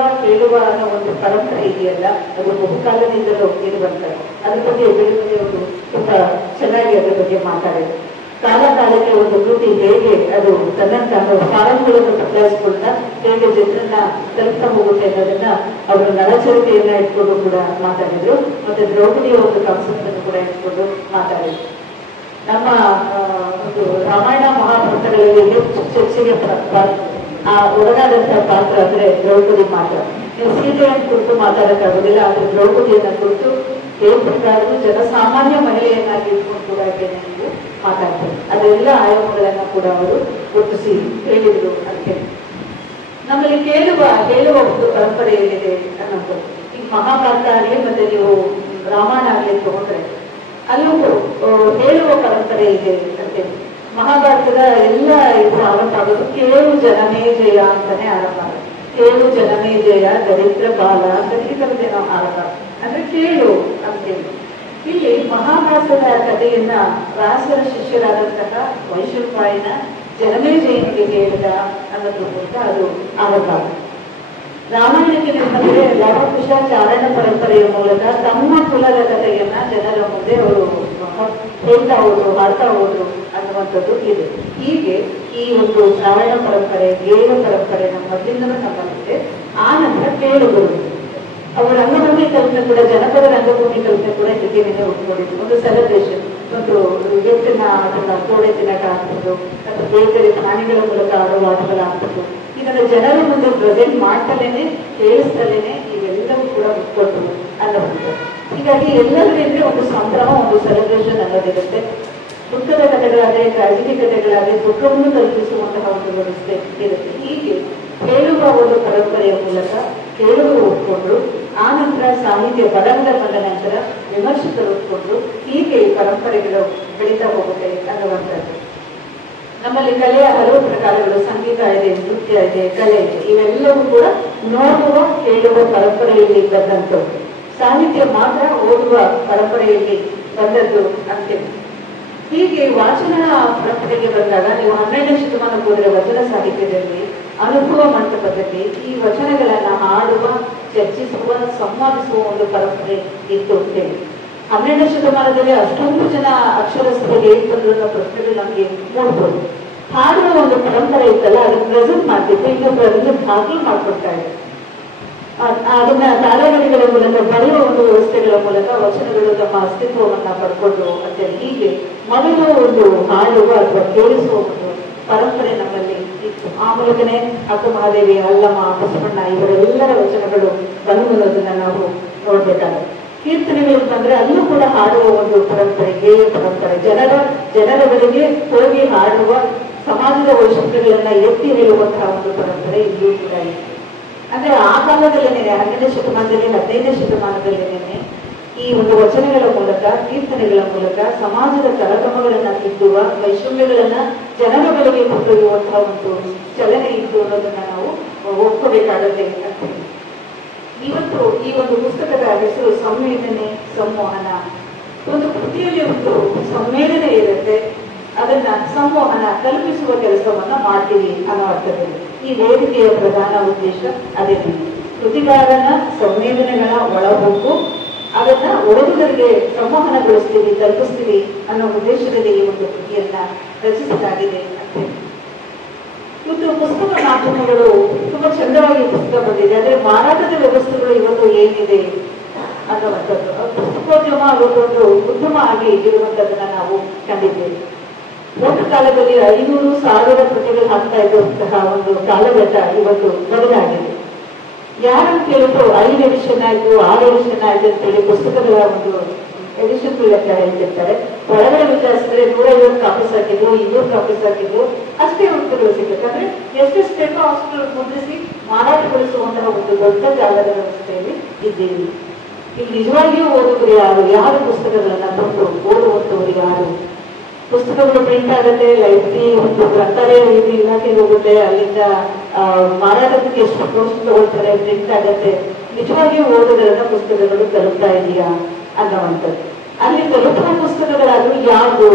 ಅನ್ನೋ ಒಂದು ಪರಂಪರೆ ಇದೆಯಲ್ಲ, ಅದು ಬಹುಕಾಲದಿಂದಲೂ ಇರುವಂತದ್ದು. ಅದ್ರ ಬಗ್ಗೆ ಬೆಳಗ್ಗೆ ಒಂದು ತುಂಬಾ ಚೆನ್ನಾಗಿ ಅದ್ರ ಬಗ್ಗೆ ಮಾತಾಡಿದೆ. ಕಾಲ ಕಾಲಕ್ಕೆ ಒಂದು ಕೃತಿ ಹೇಗೆ ಅದು ತನ್ನಂತಹ ಕಾರಣಗಳನ್ನು ಬದಲಾಯಿಸಿಕೊಳ್ತಾ ಹೇಗೆ ಜನರನ್ನ ತಲುಪ್ತಾ ಹೋಗುತ್ತೆ ಅನ್ನೋದನ್ನ ಅವರು ನಳಚರಿತೆಯನ್ನ ಇಟ್ಕೊಂಡು ಕೂಡ ಮಾತಾಡಿದ್ರು. ಮತ್ತೆ ದ್ರೌಪದಿಯ ಒಂದು ಕಾನ್ಸೆಪ್ಟ್ ಅನ್ನು ಕೂಡ ಇಟ್ಕೊಂಡು ಮಾತಾಡಿದ್ರು. ನಮ್ಮ ಒಂದು ರಾಮಾಯಣ ಮಹಾಭಾರತಗಳಲ್ಲಿ ಹೆಚ್ಚು ಚರ್ಚೆಗೆ ಒಳಗಾದಂತಹ ಪಾತ್ರ ಅಂದ್ರೆ ದ್ರೌಪದಿ ಮಾತ್ರ. ನೀವು ಸೀತೆಯನ್ನು ಕುರಿತು ಮಾತಾಡಕ್ಕಾಗೋದಿಲ್ಲ, ಆದ್ರೆ ದ್ರೌಪದಿಯನ್ನ ಕುರಿತು ಹೇಳ್ಬೇಕಾದ್ರೂ ಜನಸಾಮಾನ್ಯ ಮಹಿಳೆಯನ್ನಾಗಿ ಇಟ್ಕೊಂಡು ಕೂಡ ಇದ್ದೇನೆ ಎಂದು ಮಾತಾಡ್ತಾರೆ. ಅದೆಲ್ಲ ಆಯಾಮಗಳನ್ನ ಕೂಡ ಅವರು ಗುರುತಿಸಿ ಹೇಳಿದ್ರು ಅಂತ ಹೇಳಿ. ನಮ್ಮಲ್ಲಿ ಹೇಳುವ ಒಂದು ಪರಂಪರೆ ಏನಿದೆ ಅನ್ನೋದು, ಈಗ ಮಹಾಭಾರತ ಆಗಲಿ ಮತ್ತೆ ನೀವು ರಾಮಾಯಣ ಆಗಲಿ ತಗೊಂಡ್ರೆ ಅಲ್ಲೂ ಹೇಳುವ ಪರಂಪರೆ ಇದೆ ಅಂತೇಳಿ. ಮಹಾಭಾರತದ ಎಲ್ಲ ಇದು ಆರಂಭ ಆಗೋದು ಕೇಳು ಜನಮೇ ಜಯ ಅಂತಾನೆ ಆರಂಭ ಆಗುತ್ತೆ. ಕೇಳು ಜನಮೇ ಜಯ ದರಿದ್ರ ಬಾಲ ಅಂತ ಈ ಥರದ್ದೇನೋ ಆರಂಭ, ಅಂದ್ರೆ ಕೇಳು ಅಂತೇಳಿ. ಇಲ್ಲಿ ಮಹಾಭಾರತದ ಕಥೆಯನ್ನ ವ್ಯಾಸರ ಶಿಷ್ಯರಾದಂತಹ ವೈಶಂಪಾಯನ ಜನಮೇ ಜಯನಿಗೆ ಹೇಳಿದ ಅನ್ನೋದ್ರ ಮೂಲಕ ಅದು ಆರಂಭ ಆಗುತ್ತೆ. ರಾಮಾಯಣಕ್ಕೆ ಬಂದರೆ ಲವಕುಶ ಚಾರಣ ಪರಂಪರೆಯ ಮೂಲಕ ತಮ್ಮ ಕುಲದ ಕಥೆಯನ್ನ ಜನರ ಮುಂದೆ ಅವರು ಹೇಳ್ತಾ ಹೋದ್ರು, ಮಾಡ್ತಾ ಹೋದ್ರು ಅನ್ನುವಂಥದ್ದು ಇದೆ. ಹೀಗೆ ಈ ಒಂದು ಚಾರಣ ಪರಂಪರೆ, ಗೇಯ ಪರಂಪರೆ ನಮ್ಮ ಮೊದಲಿಂದಲೂ ನಮ್ಮಲ್ಲಿದೆ. ಆ ನಂತರ ಕೇಳುಗರು ಅವರು ರಂಗಭೂಮಿ ಕಲ್ಪನೆ ಕೂಡ, ಜನಪದ ರಂಗಭೂಮಿ ಕಲ್ಪನೆ ಕೂಡ ಹೀಗೇನೆ ಉಟ್ಕೊಂಡಿದ್ರು. ಒಂದು ಸೆಲೆಬ್ರೇಷನ್, ಒಂದು ಎತ್ತಿನ ಆಟಗಳ ಕೋಡೆ ತಿನ್ನಟ ಆಗ್ಬೋದು, ಅಥವಾ ಬೇರೆ ಪ್ರಾಣಿಗಳ ಮೂಲಕ ಆಡುವ ಆಟಗಳಾಗ್ಬೋದು. ಇದನ್ನ ಜನರ ಮುಂದೆ ಪ್ರೆಸೆಂಟ್ ಮಾಡ್ತಲೇನೆ, ಕೇಳಿಸ್ತಲೇನೆ ಇವೆಲ್ಲವೂ ಕೂಡ ಉಟ್ಕೊಟ್ರು ಅನ್ನೋದು. ಹೀಗಾಗಿ ಎಲ್ಲದರಿಂದ ಒಂದು ಸಂಭ್ರಮ, ಒಂದು ಸೆಲೆಬ್ರೇಷನ್ ಅನ್ನೋದಿರುತ್ತೆ. ದುಃಖದ ಕಥೆಗಳಾದ್ರೆ, ಟ್ರಾಜಿಡಿ ಕಥೆಗಳಾದ್ರೆ ದುಃಖವನ್ನು ಕಲ್ಪಿಸುವಂತಹ ಒಂದು ವ್ಯವಸ್ಥೆ ಇರುತ್ತೆ. ಹೀಗೆ ಕೇಳುವ ಒಂದು ಪರಂಪರೆಯ ಮೂಲಕ ಕೇಳುವರು ಒಪ್ಕೊಂಡ್ರು. ಆ ನಂತರ ಸಾಹಿತ್ಯ ಬರಹದ ಬಂದ ನಂತರ ವಿಮರ್ಶಕರು ಒಪ್ಕೊಂಡ್ರು. ಹೀಗೆ ಈ ಪರಂಪರೆಗಳು ಬೆಳೀತಾ ಹೋಗುತ್ತೆ ಅನ್ನುವಂಥದ್ದು. ನಮ್ಮಲ್ಲಿ ಕಲೆಯ ಹಲವು ಪ್ರಕಾರಗಳು, ಸಂಗೀತ ಇದೆ, ನೃತ್ಯ ಇದೆ, ಕಲೆ ಇದೆ. ಇವೆಲ್ಲವೂ ಕೂಡ ನೋಡುವ ಕೇಳುವ ಪರಂಪರೆಯಲ್ಲಿ ಬಂದಂಥದ್ದು. ಸಾಹಿತ್ಯ ಮಾತ್ರ ಓದುವ ಪರಂಪರೆಯಲ್ಲಿ ಬಂದದ್ದು ಅಂತೇಳಿ. ಹೀಗೆ ವಾಚನ ಪರಂಪರೆಗೆ ಬಂದಾಗ ನೀವು 12ನೇ ಶತಮಾನಕ್ಕೆ ಹೋದರೆ ವಚನ ಸಾಹಿತ್ಯದಲ್ಲಿ, ಅನುಭವ ಮಂಟಪದಲ್ಲಿ ಈ ವಚನಗಳನ್ನ ಹಾಡುವ, ಚರ್ಚಿಸುವ, ಸಂವಾದಿಸುವ ಒಂದು ಪರಂಪರೆ ಇತ್ತು ಅಂತೇಳಿ. 12ನೇ ಶತಮಾನದಲ್ಲಿ ಅಷ್ಟೊಂದು ಜನ ಅಕ್ಷರಸ್ಥರಿಗೆ ಬಂದು ಪ್ರಶ್ನೆಗಳು ನಮಗೆ ನೋಡ್ಬೋದು. ಹಾಡುವ ಒಂದು ಪರಂಪರೆ ಇತ್ತಲ್ಲ, ಅದನ್ನ ಪ್ರೆಸೆಂಟ್ ಮಾಡ್ತಿತ್ತು, ಇನ್ನೊಬ್ಬರು ಅದನ್ನ ದಾಖಲು ಮಾಡ್ಕೊಡ್ತಾ ಇದೆ. ಅದನ್ನ ತಾಳಗಡಿಗಳ ಮೂಲಕ, ಬರೆಯುವ ಒಂದು ವ್ಯವಸ್ಥೆಗಳ ಮೂಲಕ ವಚನಗಳು ತಮ್ಮ ಅಸ್ತಿತ್ವವನ್ನ ಪಡ್ಕೊಂಡು ಅಂತೇಳಿ. ಹೀಗೆ ಮೊದಲು ಒಂದು ಹಾಡುವ ಅಥವಾ ಕೇಳಿಸುವ ಒಂದು ಪರಂಪರೆ ನಮ್ಮಲ್ಲಿ ಇತ್ತು. ಆ ಮೂಲಕನೇ ಅಕ್ಕ ಮಹಾದೇವಿ, ಅಲ್ಲಮ್ಮ, ಬಸವಣ್ಣ ಇವರೆಲ್ಲರ ವಚನಗಳು ಬಂದು ಅನ್ನೋದನ್ನ ನಾವು ನೋಡ್ಬೇಕಾಗುತ್ತೆ. ಕೀರ್ತನೆಗಳು ಬಂದ್ರೆ ಅಲ್ಲೂ ಕೂಡ ಹಾಡುವ ಒಂದು ಪರಂಪರೆ, ಗೇಯ ಪರಂಪರೆ, ಜನರ ಬಳಿಗೆ ಹೋಗಿ ಹಾಡುವ, ಸಮಾಜದ ವೈಶಿಷ್ಟ್ಯಗಳನ್ನ ಎತ್ತಿ ಹೇಳುವಂತಹ ಒಂದು ಪರಂಪರೆ ಇಲ್ಲೂ ಕೂಡ ಇದೆ. ಅಂದ್ರೆ ಆ ಕಾಲದಲ್ಲೇನೆ, 12ನೇ ಶತಮಾನದಲ್ಲಿ, 15ನೇ ಶತಮಾನದಲ್ಲೇನೆ ಈ ಒಂದು ವಚನಗಳ ಮೂಲಕ, ಕೀರ್ತನೆಗಳ ಮೂಲಕ ಸಮಾಜದ ಕರಕಮಗಳನ್ನ ತಿದ್ದುವ, ವೈಷಮ್ಯಗಳನ್ನ ಜನರ ಬಳಿಗೆ ಕೊಂಡೊಯ್ಯುವಂತಹ ಒಂದು ಚಲನೆ ಇತ್ತು ಅನ್ನೋದನ್ನ ನಾವು ಒಪ್ಕೋಬೇಕಾಗತ್ತೆ ಅಂತ. ಇವತ್ತು ಈ ಒಂದು ಪುಸ್ತಕದ ಹೆಸರು ಸಂವೇದನೆ ಸಂಮೋಹನ. ಒಂದು ಕೃತಿಯಲ್ಲಿ ಒಂದು ಸಂವೇದನೆ ಇರುತ್ತೆ, ಅದನ್ನ ಸಂಮೋಹನ ಕಲ್ಪಿಸುವ ಕೆಲಸವನ್ನ ಮಾಡ್ತೀವಿ ಅನ್ನೋ ಅರ್ಥದಲ್ಲಿ ಈ ವೇದಿಕೆಯ ಪ್ರಧಾನ ಉದ್ದೇಶ ಅದೇ. ಕೃತಿಗಾರನ ಸಂವೇದನೆಗಳ ಒಳಹೊಕ್ಕು, ಅದನ್ನ ಓದುಗರಿಗೆ ಸಂವಹನಗೊಳಿಸ್ತೀವಿ, ತಲುಪಿಸ್ತೀವಿ ಅನ್ನೋ ಉದ್ದೇಶದಲ್ಲಿ ಈ ಒಂದು ಕೃತಿಯನ್ನ ರಚಿಸಲಾಗಿದೆ ಅಂತ. ಇವತ್ತು ಪುಸ್ತಕ ಮಾಧ್ಯಮಗಳು ತುಂಬಾ ಚಂದವಾಗಿ ಪುಸ್ತಕ ಬಂದಿದೆ, ಆದ್ರೆ ಮಾರಾಟದ ವ್ಯವಸ್ಥೆಗಳು ಇವತ್ತು ಏನಿದೆ ಅನ್ನುವಂಥದ್ದು, ಪುಸ್ತಕೋದ್ಯಮ ಅದೊಂದು ಉದ್ಯಮ ಆಗಿ ಇರುವಂತದನ್ನ ನಾವು ಕಂಡಿದ್ದೇವೆ. ಒಂದು ಕಾಲದಲ್ಲಿ 500,000 ಪ್ರತಿಗಳು ಹಾಕ್ತಾ ಇದ್ದಂತಹ ಒಂದು ಕಾಲಘಟ್ಟ ಇವತ್ತು ಬದಲಾಗಿದೆ. ಯಾರನ್ನು ಕೇಳಿದ್ರು 5 ಎಡಿಷನ್ ಆಯ್ತು, 6 ಎಡಿಷನ್ ಆಯ್ತು ಅಂತೇಳಿ ಪುಸ್ತಕಗಳ ಒಂದು ಎಡಿಷನ್ ಲೆಕ್ಕ ಹೇಳ್ತಿರ್ತಾರೆ. ಒಳಗಡೆ ವಿಚಾರಿಸಿದ್ರೆ 150 ಕಾಪೀಸ್ ಹಾಕಿದ್ರು, 200 ಕಾಪೀಸ್ ಹಾಕಿದ್ರು, ಅಷ್ಟೇ ಪುಸ್ತಕಗಳು ಸಿಗುತ್ತೆ. ಅಂದ್ರೆ ಎಷ್ಟೆಷ್ಟು ಬೇಕೋ ಅಷ್ಟು ಮುದ್ರಿಸಿ ಮಾರಾಟಗೊಳಿಸುವಂತಹ ಒಂದು ದೊಡ್ಡ ಜಾಗದ ವ್ಯವಸ್ಥೆಯಲ್ಲಿ ಇದ್ದೀವಿ. ಇಲ್ಲಿ ನಿಜವಾಗಿಯೂ ಓದುಗರು ಯಾರು ಪುಸ್ತಕಗಳನ್ನ ತಂದು ಓದುವಂತವರು ಯಾರು? ಪುಸ್ತಕಗಳು ಪ್ರಿಂಟ್ ಆಗುತ್ತೆ, ಲೈಬ್ರರಿ ಒಂದು ಗ್ರಂಥಾಲಯ ಇಲಾಖೆಗೆ ಹೋಗುತ್ತೆ, ಅಲ್ಲಿಂದ ಮಾರಾಟಕ್ಕೆ ಎಷ್ಟು ಕೋರ್ಸ್ ತಗೊಳ್ತಾರೆ, ಪ್ರಿಂಟ್ ಆಗುತ್ತೆ. ನಿಜವಾಗಿಯೂ ಓದುಗರನ್ನ ಪುಸ್ತಕಗಳು ತಲುಪ್ತಾ ಇದೆಯಾ ಅನ್ನುವಂಥದ್ದು. ಅಲ್ಲಿ ತಲುಪುವ ಪುಸ್ತಕಗಳಾದ್ರೂ ಯಾವುದು,